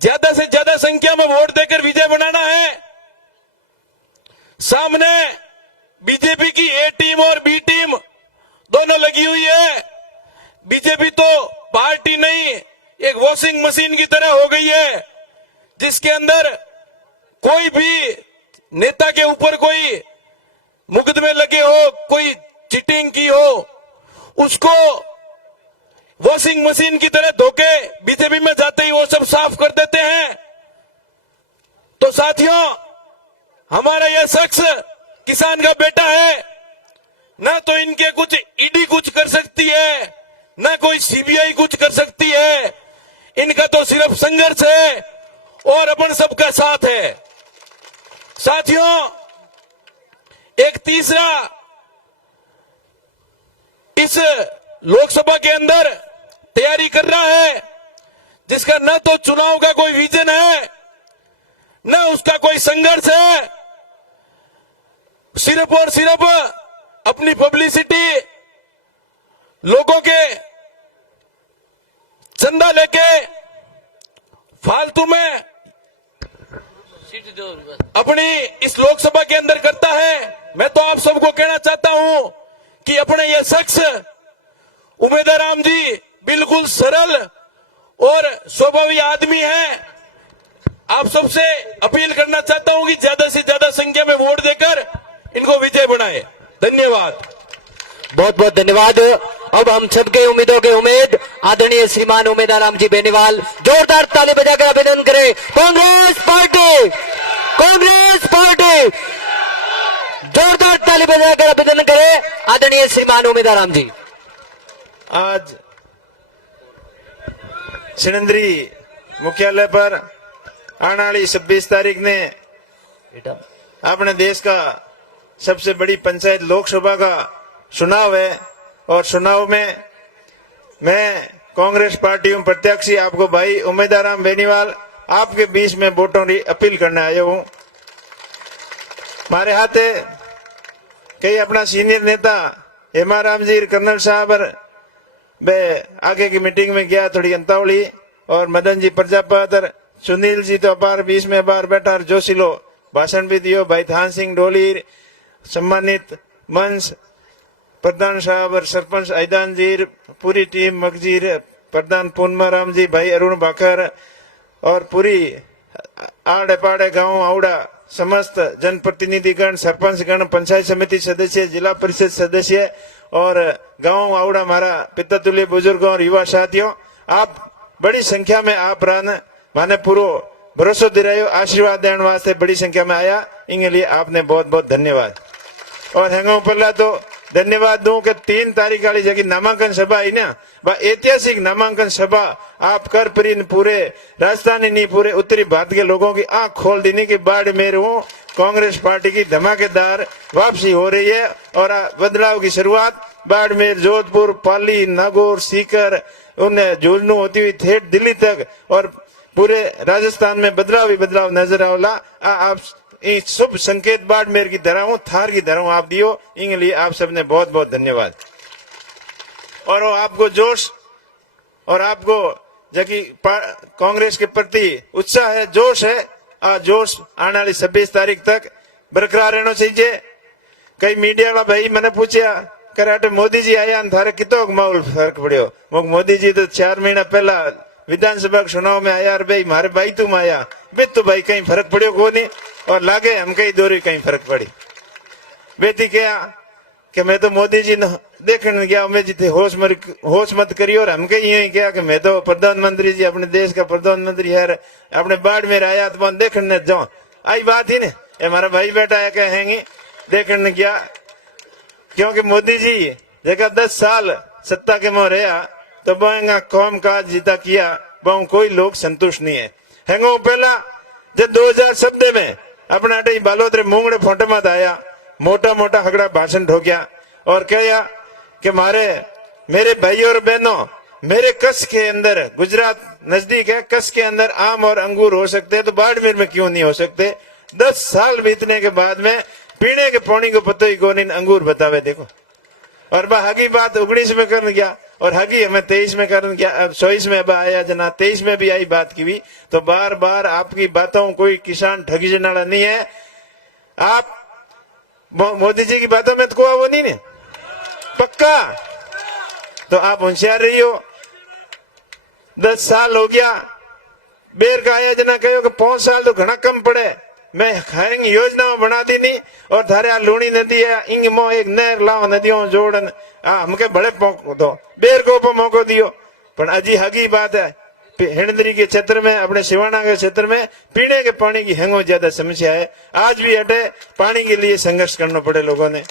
ज्यादा से ज्यादा संख्या में वोट देकर विजय बनाना है। सामने बीजेपी की ए टीम और बी टीम दोनों लगी हुई है। बीजेपी तो पार्टी नहीं, एक वॉशिंग मशीन की तरह हो गई है, जिसके अंदर कोई भी नेता के ऊपर कोई मुकदमे लगे हो, कोई चीटिंग की हो, उसको वॉशिंग मशीन की तरह धोके बीजेपी में जाते ही वो सब साफ कर देते हैं। तो साथियों, हमारा यह शख्स किसान का बेटा है, ना तो इनके कुछ ईडी कुछ कर सकती है, ना कोई सीबीआई कुछ कर सकती है। इनका तो सिर्फ संघर्ष है और अपन सबका साथ है। साथियों, एक तीसरा इस लोकसभा के अंदर तैयारी कर रहा है, जिसका न तो चुनाव का कोई विजन है, न उसका कोई संघर्ष है, सिर्फ और सिर्फ अपनी पब्लिसिटी, लोगों के चंदा लेके फालतू में अपनी इस लोकसभा के अंदर करता है। मैं तो आप सबको कहना चाहता हूं कि अपने ये शख्स उमेदवार राम जी बिल्कुल सरल और स्वभावी आदमी है। आप सबसे अपील करना चाहता हूं कि ज्यादा से ज्यादा संख्या में वोट देकर इनको विजय बनाए। धन्यवाद। बहुत बहुत धन्यवाद। अब हम सबके उम्मीदों के उम्मीद आदरणीय श्रीमान उमेदवार राम जी बेनीवाल, जोरदार ताली बजाकर अभिनंदन करें। कांग्रेस पार्टी, कांग्रेस पार्टी, जोरदार ताली बजाकर अभिनंदन करें आदरणीय श्रीमान उमेदवार राम जी। आज सिणंदरी मुख्यालय पर आने वाली 26 तारीख ने अपने देश का सबसे बड़ी पंचायत लोकसभा का चुनाव है और चुनाव में मैं कांग्रेस पार्टी में प्रत्याशी आपको भाई उमेदवार राम बेनीवाल आपके बीच में वोटों की अपील करने आया हूं। हमारे हाथ कई अपना सीनियर नेता हेमाराम जी कर्नल साहब वे आगे की मीटिंग में गया थोड़ी अंतावली और मदन जी प्रजापत सुनील जी तो अपार बीच में बार बैठा और जोशीलो भाषण भी दियो। भाई थान सिंह डोली सम्मानित मंच प्रधान साहब और सरपंच ऐदान जी, पूरी टीम मगजीर प्रधान पूर्णमाराम जी, भाई अरुण भाकर और पूरी आड़े पाड़े गांव आउड़ा समस्त जनप्रतिनिधिगण, सरपंच गण, पंचायत समिति सदस्य, जिला परिषद सदस्य और गांव आउड़ा हमारा पितृतुल्य बुजुर्गों और युवा साथियों, आप बड़ी संख्या में आप माने पूरो भरोसा दिलायो, आशीर्वाद देने वास्ते बड़ी संख्या में आया, इनके लिए आपने बहुत बहुत धन्यवाद। और हेंगो पहला तो धन्यवाद दूं कि 3 तारीख वाली जगह नामांकन सभा है ना, वह ऐतिहासिक नामांकन सभा आप कर परी पूरे राजस्थान नहीं पूरे उत्तरी भारत के लोगों की आंख खोल देने के बाड़मेर हूँ कांग्रेस पार्टी की धमाकेदार वापसी हो रही है और बदलाव की शुरुआत बाड़मेर, जोधपुर, पाली, नागौर, सीकर, उन्हें झुंझुनू होती हुई ठेठ दिल्ली तक और पूरे राजस्थान में बदलाव ही बदलाव नजर आवला। आप एक शुभ संकेत बाड़मेर की तरह हूँ, थार की तरह आप दियो, इनके लिए आप सबने बहुत बहुत धन्यवाद। और आपको जोश और आपको जबकि कांग्रेस के प्रति उत्साह है, जोश है, जोश आने वाली 26 तारीख तक बरकरार रहना चाहिए। कई मीडिया वाला भाई मैंने पूछा कराटे मोदी जी आया थारे कितो माहौल फर्क पड़ियो। मोदी जी तो 4 महीना पहला विधानसभा चुनाव में आया और भाई मारे भाई तुम आया बेत तो भाई कहीं फर्क पड़ियो को नहीं और लागे हम कहीं दोरी कहीं फर्क पड़ी। बेटी क्या कि मैं तो मोदी जी देखने गया मैं जी थे होश मत करियो और हम कहीं यही क्या कि मैं तो प्रधानमंत्री जी अपने देश का प्रधानमंत्री है अपने बाड़मेर आया तो देखने जाओ आई बात ही ने हमारा भाई बेटा है कहेंगे देखने गया क्योंकि मोदी जी जगह 10 साल सत्ता के में रहा तो बहु कौम काज जीता किया बहु कोई लोग संतुष्ट नहीं है। हैंगो पहला जब 2017 में अपने अटे बालोतरे मूंगड़े फोटे मत आया मोटा मोटा हगड़ा भाषण ठोकिया और कहा कि मेरे भाइयों और बहनों, मेरे कच्छ के अंदर, गुजरात नजदीक है, कच्छ के अंदर आम और अंगूर हो सकते हैं, तो बाड़मेर में क्यों नहीं हो सकते? 10 साल बीतने के बाद में पीने के पानी को पता ही कौन इन अंगूर बतावे देखो। और बा हगी बात 19 में करन गया और हगी हमें 23 में करन गया, अब 24 में अब आया जना, 23 में भी आई बात की भी। तो बार बार आपकी बातों कोई किसान ठगी जनाड़ा नहीं है। आप मोदी जी की बातों में तो कोई वो नहीं ने पक्का, तो आप होशियार रही हो। 10 साल हो गया बेर का आया जना कहो कि 5 साल तो घना कम पड़े, मैं खाएंगे योजना बना दी नहीं। और थारे लूणी नदी है, इंग मो एक नहर लाओ नदियों जोड़न, हमके बड़े दो बेर को ऊपर मौको दियो। पर अजी हगी बात है, हिंडदरी के क्षेत्र में, अपने सिवाना के क्षेत्र में पीने के पानी की हैंगो ज्यादा समस्या है। आज भी हटे पानी के लिए संघर्ष करना पड़े, लोगों ने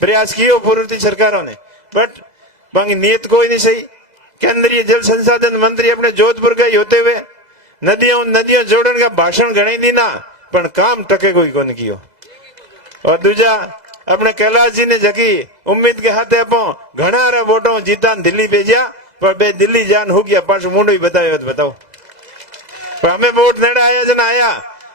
प्रयास किए पूर्ववर्ती सरकारों ने, बट बाकी नीयत कोई नहीं सही। केंद्रीय जल संसाधन मंत्री अपने जोधपुर गए होते हुए नदियों जोड़न का भाषण घणी दी ना, पर काम टके कोई कौन कियो। और दूजा अपने कैलाश जी ने जगी उम्मीद के हाथे अपो घना रा वोटों जीता दिल्ली भेजा, पर बे दिल्ली जान हो गया पास मुंडो ही बतायो तो बताओ। पर हमें वोट नेड़े आया जना आया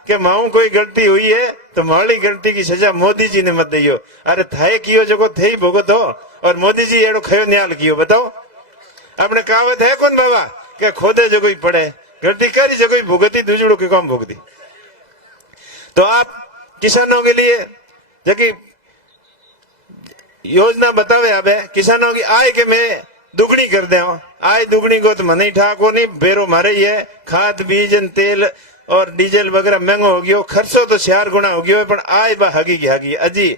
कि माऊ कोई गलती हुई है तो माली गलती की सजा मोदी जी ने मत दियो। अरे थाए कियो जो थे ही भुगत हो, और मोदी जी एड़ो खयो न्याल कियो बताओ। अपने कहावत है कौन बाबा के खोदे जो कोई पड़े, गलती करी जो कोई भुगती दूजड़ो के कौन भुगती। तो आप किसानों के लिए जबकि योजना बतावे अब किसानों की आय के मैं दुगनी कर दे, आय दुगनी को तो मन ही ठाको नहीं, बेरो मारे ही है, खाद बीज तेल और डीजल वगैरह महंगो हो गयो, खर्चो तो 4 गुना हो गयो, पर आय बा हगी की हगी। अजी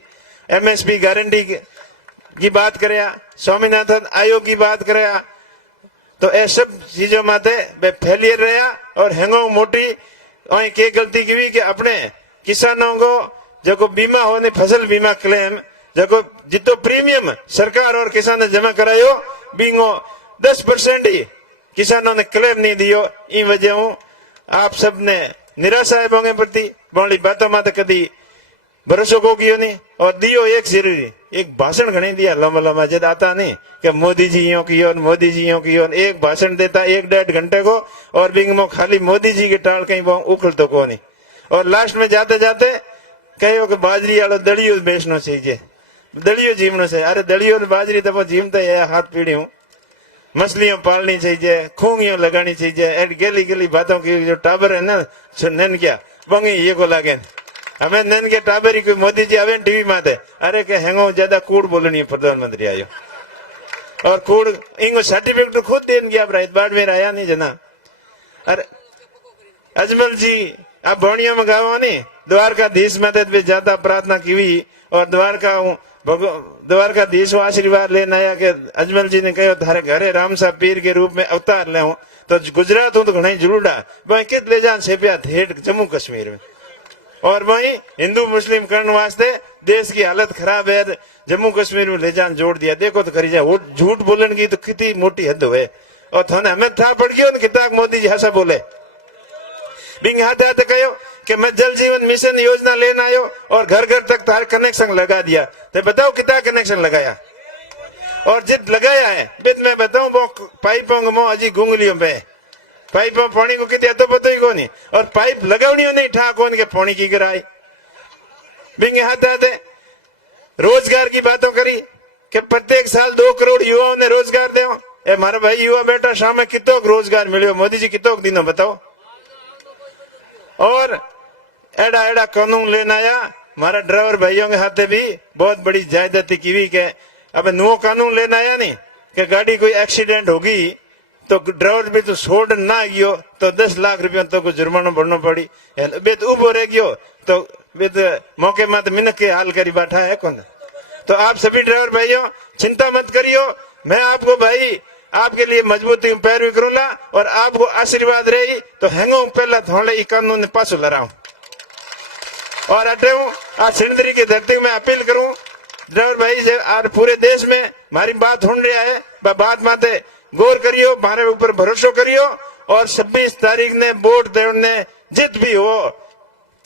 MSP गारंटी की बात करे, स्वामीनाथन आयोग की बात करे, तो ये सब चीजों माते फेलियर रहा। और हैंगो मोटी और के गलती की भी कि अपने किसानों को जो बीमा होने फसल बीमा क्लेम जो जितो प्रीमियम सरकार और किसान ने जमा करायो बिंगो 10% ही किसानों ने क्लेम नहीं दियो। इन वजह आप सब ने निराशा है बोंगे प्रति बोली बातों माते कदी भरोसा को कियो नहीं। और दियो एक जरूरी एक भाषण घने दिया लंबा लंबा जब आता नहीं कि मोदी जी यो कियो, मोदी जी यो कियो, एक भाषण देता 1-1.5 घंटे को, और बिंग में खाली मोदी जी के टाल कहीं उखल तो को नहीं। और लास्ट में जाते जाते कहो कि बाजरी वालों दलियो बेचना चाहिए, दलियो जीवना चाहिए। अरे दलियो बाजरी तो जीमते है, हाथ पीढ़ी हूँ, मछलियों पालनी चाहिए, खूंगियों लगानी चाहिए, गली गली बातों की जो टाबर है ना नन क्या बंगी ये को लागे हमें नन के टाबर ही कोई मोदी जी आवे टीवी में थे, अरे के हैंगो ज्यादा कूड़ बोलनी है प्रधानमंत्री आयो, और कूड़ इनको सर्टिफिकेट तो खुद देन गया बाढ़ में आया नहीं जना। अरे अजमल जी आप भौणिया में गावा नहीं द्वारकाधीश में तो ज्यादा प्रार्थना की हुई, और द्वारकाधीश आशीर्वाद लेना आया कि अजमल जी ने कहो थारे घरे राम साहब पीर के रूप में अवतार ले हूं, तो गुजरात हूं तो घना जुड़ूडा वही कित ले जान सेपिया थेट जम्मू कश्मीर में, और वही हिंदू मुस्लिम करने वास्ते देश की हालत खराब है, जम्मू कश्मीर में ले जान जोड़ दिया। देखो तो करी जाए वो झूठ बोलने की तो कितनी मोटी हद हुए। और थाने हमें था पड़ गयो किताब मोदी जी हंसा बोले बिंग हाथ हाथ कहो कि मैं जल जीवन मिशन योजना लेना आयो और घर घर तक तार कनेक्शन लगा दिया। तो बताओ कितना कनेक्शन लगाया, और जित लगाया है बिद मैं बताऊं वो पाइपों में अजी गुंगलियों पे पाइप में पानी को कितने तो पता ही को नहीं, और पाइप लगावनी नहीं ठा कौन के पानी की गिराई बिंग हाथ हाथ रोजगार की बातों करी कि प्रत्येक साल 2 करोड़ युवाओं ने रोजगार दे। ए मारा भाई युवा बेटा शाम में कितो रोजगार मिलो मोदी जी कितो दिनों बताओ। और एड़ा एड़ा कानून लेना आया हमारा ड्राइवर भाइयों के हाथे भी बहुत बड़ी जायदादी की हुई के अब नो कानून लेना आया नहीं कि गाड़ी कोई एक्सीडेंट होगी तो ड्राइवर भी तो छोड़ ना गयो तो 10 लाख रुपया तो जुर्माना भरना पड़ी, बेत उबो रह गयो तो बेत मौके में तो मिनक के हाल करी बैठा है कौन। तो आप सभी ड्राइवर भाइयों चिंता मत करियो, मैं आपको भाई आपके लिए मजबूती पैरवी करूंगा, और आपको आशीर्वाद रही तो हैंगो पहला थोड़े कानून पासो लड़ाऊ। और अटे आज सिंदरी की धरती में अपील करूं ड्राइवर भाई से आज पूरे देश में हमारी बात सुन रहा है, बात माते गौर करियो, हमारे ऊपर भरोसा करियो, और 26 तारीख ने वोट देने जित भी हो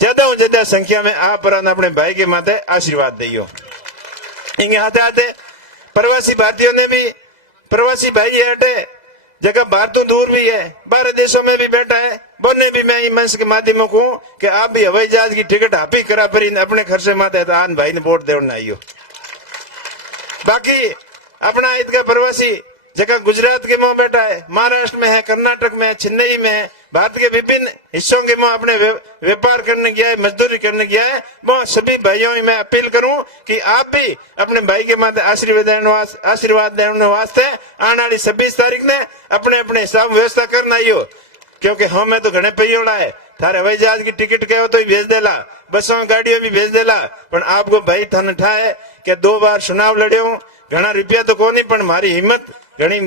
ज्यादा संख्या में आप अपने भाई के माथे आशीर्वाद दियो। इनके आते आते प्रवासी भारतीयों ने भी प्रवासी भाई है हटे जगह बाहर तो दूर भी है, बाहर देशों में भी बैठा है, बोलने भी मैं मंच के माध्यमों को कि आप भी हवाई जहाज की टिकट आप ही करा पर अपने खर्चे माते आन भाई ने वोट देना आइयो। बाकी अपना ईद का प्रवासी जगह गुजरात के मुंह बैठा है, महाराष्ट्र में है, कर्नाटक में है, चेन्नई में है, भारत के विभिन्न हिस्सों के मुंह अपने व्यापार करने गया है, मजदूरी करने गया है। वो सभी भाइयों में मैं अपील करूं कि आप भी अपने भाई के माथे आशीर्वाद देने वास्ते आने वाली 26 तारीख ने अपने अपने हिसाब व्यवस्था करना ही हो, क्योंकि हमें तो घने पैयोड़ा है, थारे हवाई जहाज की टिकट कहो तो भेज देला, बसों गाड़ियों भी भेज देला, पर आपको भाई थाने ठाए कि 2 बार चुनाव लड़ियो, घना रुपया तो को नहीं, पर मारी हिम्मत घनी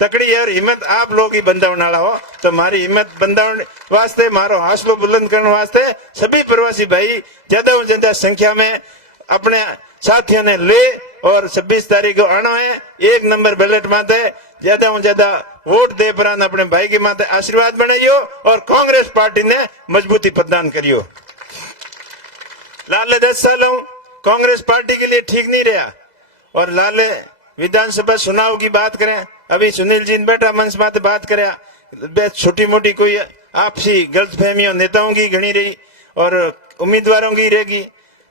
तकड़ी है और हिम्मत आप लोग ही बंधावण वाला हो, तो मारी हिम्मत बंधावण वास्ते, मारो हौसलो बुलंद करने वास्ते सभी प्रवासी भाई ज्यादा से ज्यादा संख्या में अपने साथियों ने ले और 26 तारीख को आना है। 1 नंबर बैलेट माते ज्यादा से ज्यादा वोट दे पर अपने भाई के माते आशीर्वाद बनाइयो और कांग्रेस पार्टी ने मजबूती प्रदान करियो। लाले 10 साल कांग्रेस पार्टी के लिए ठीक नहीं रहा और लाले विधानसभा चुनाव की बात करें, अभी सुनील जी ने बैठा मंच माते बात करे, छोटी मोटी कोई आपसी गलतफहमियों नेताओं की घनी रही और उम्मीदवारों की रहेगी,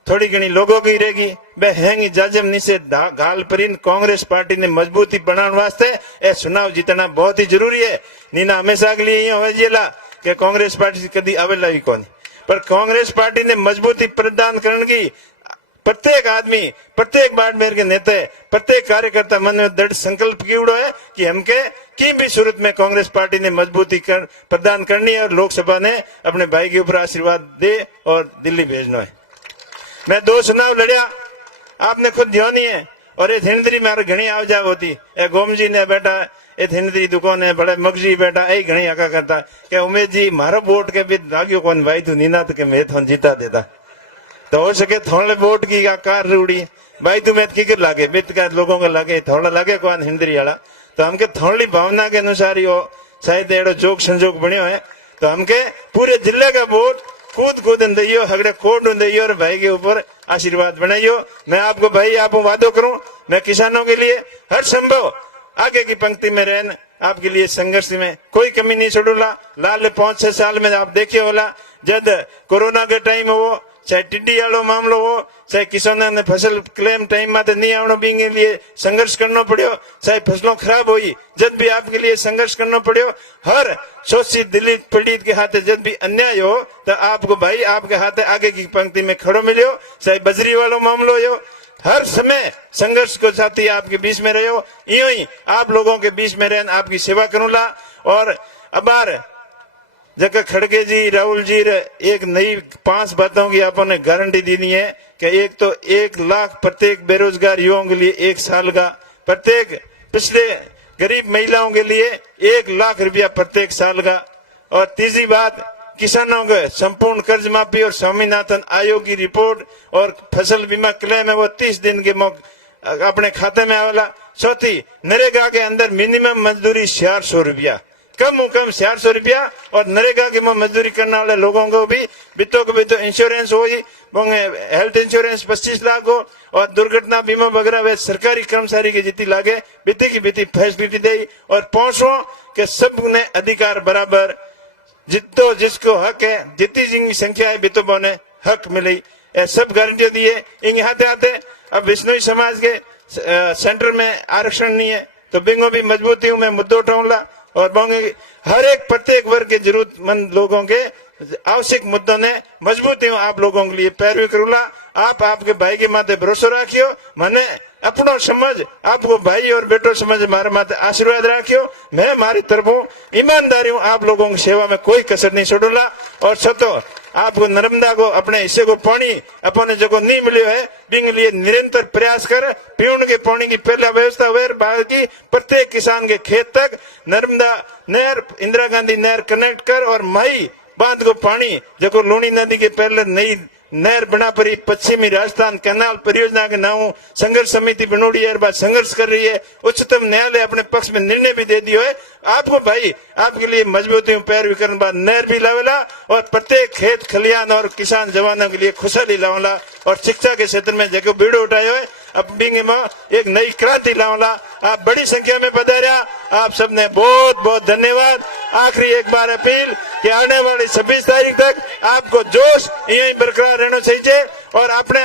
थोड़ी घनी लोगों की रहेगी, बे हैंगी जाजम नीचे घाल परिन कांग्रेस पार्टी ने मजबूती बनाने वास्ते ए चुनाव जीतना बहुत ही जरूरी है। नीना हमेशा के लिए हो जेला कि कांग्रेस पार्टी से कभी आवेला भी कौन, पर कांग्रेस पार्टी ने मजबूती प्रदान करने की प्रत्येक आदमी, प्रत्येक बाड़मेर के नेता, प्रत्येक कार्यकर्ता मन में दृढ़ संकल्प की उड़ो है कि हमके की भी सूरत में कांग्रेस पार्टी ने मजबूती प्रदान करनी है और लोकसभा ने अपने भाई के ऊपर आशीर्वाद दे और दिल्ली भेजना है। मैं 2 चुनाव लड़िया, आपने खुद ध्यान ही है, और ये हिंदरी में घनी आव जाव होती, ए गोम जी ने बैठा ये हिंदरी दुकान है, बड़े मगजी बैठा यही घनी आका करता कि उमेश जी मारो वोट के भी लागियो कौन भाई तू नीना तो के मैं थोन जीता देता, तो हो सके थोड़े वोट की कार रूड़ी भाई तू मैं की लागे बित का लोगों को लागे थोड़ा लागे कौन हिंदरी वाला, तो हमके थोड़ी भावना के अनुसार ही हो शायद एड़ो जोक संजोग बनियो है, तो हमके पूरे जिले का वोट कूद दियो, हगड़े कोड दियो और भाई के ऊपर आशीर्वाद बनाइयो। मैं आपको भाई आपको वादो करूं, मैं किसानों के लिए हर संभव आगे की पंक्ति में रहन आपके लिए संघर्ष में कोई कमी नहीं छोड़ूला। लाल 5-6 साल में आप देखिए होला, जब कोरोना के टाइम हो, चाहे टिड्डी वालों मामलो हो, चाहे किसानों ने फसल क्लेम टाइम में नहीं आवनो भी के लिए संघर्ष करना पड़ियो, चाहे फसलों खराब हुई जब भी आपके लिए संघर्ष करना पड़ियो, हर शोषित दलित पीड़ित के हाथे जब भी अन्याय हो तो आपको भाई आपके हाथे आगे की पंक्ति में खड़ो मिलियो, चाहे बजरी वालों मामलो हो, हर समय संघर्ष को साथी आपके बीच में रहो, यूं ही आप लोगों के बीच में रहन आपकी सेवा करूंगा। और अबार जगह खड़गे जी राहुल जी एक नई 5 बातों की आपने गारंटी देनी है कि एक तो 1 लाख प्रत्येक बेरोजगार युवाओं के लिए 1 साल का, प्रत्येक पिछले गरीब महिलाओं के लिए 1 लाख रुपया प्रत्येक साल का, और तीसरी बात किसानों के संपूर्ण कर्ज माफी और स्वामीनाथन आयोग की रिपोर्ट और फसल बीमा क्लेम है वो 30 दिन के अपने खाते में आवेला। चौथी नरेगा के अंदर मिनिमम मजदूरी 400 रुपया, कम 400 रुपया, और नरेगा के मजदूरी करने वाले लोगों को भी बितों को भी तो इंश्योरेंस हो, हेल्थ इंश्योरेंस 25 लाख हो, और दुर्घटना बीमा वगैरह वे सरकारी कर्मचारी की जीती लागे बीती की बीती फैसिलिटी दे, और पहुंचो के सब ने अधिकार बराबर जितो जिसको हक है जितनी जिनकी संख्या है बितो बोने हक मिली, सब गारंटी दिए। इन आते आते अब विष्णु समाज के सेंटर में आरक्षण नहीं है तो बिंगो भी मजबूती हूं मैं मुद्दों उठाऊंगा, और बोंगे हर एक प्रत्येक वर्ग के जरूरतमंद लोगों के आवश्यक मुद्दों ने मजबूती हूं आप लोगों के लिए पैरवी करूंगा। आप आपके भाई के माथे भरोसा रखियो, मने अपनो समझ आपको भाई और बेटो समझ मारे माथे आशीर्वाद रखियो। मैं मारी तरफों ईमानदारी हूं आप लोगों की सेवा में कोई कसर नहीं छोड़ूंगा, और सतो आपको नर्मदा को अपने हिस्से को पानी अपने जगह नहीं मिले है बिंग लिए निरंतर प्रयास कर पीने के पानी की पहला व्यवस्था हुए, बाकी प्रत्येक किसान के खेत तक नर्मदा नहर इंदिरा गांधी नहर कनेक्ट कर, और मई बांध को पानी जो लूणी नदी के पहले नई नहर बना पड़ी, पश्चिमी राजस्थान कैनाल परियोजना के नाम संघर्ष समिति बनोड़ी है, बात संघर्ष कर रही है। उच्चतम न्यायालय अपने पक्ष में निर्णय भी दे दिया है। आपको भाई आपके लिए मजबूती पैरवी करने बाद नहर भी लावेला, और प्रत्येक खेत खलियान और किसान जवानों के लिए खुशहाली लावेला, और शिक्षा के क्षेत्र में जगह बीड़ो उठाए हुए अपनी में एक नई क्रांति लावला। आप बड़ी संख्या में पधारा, आप सबने बहुत बहुत धन्यवाद। आखिरी एक बार अपील कि आने वाली 26 तारीख तक आपको जोश यही बरकरार रहना चाहिए और अपने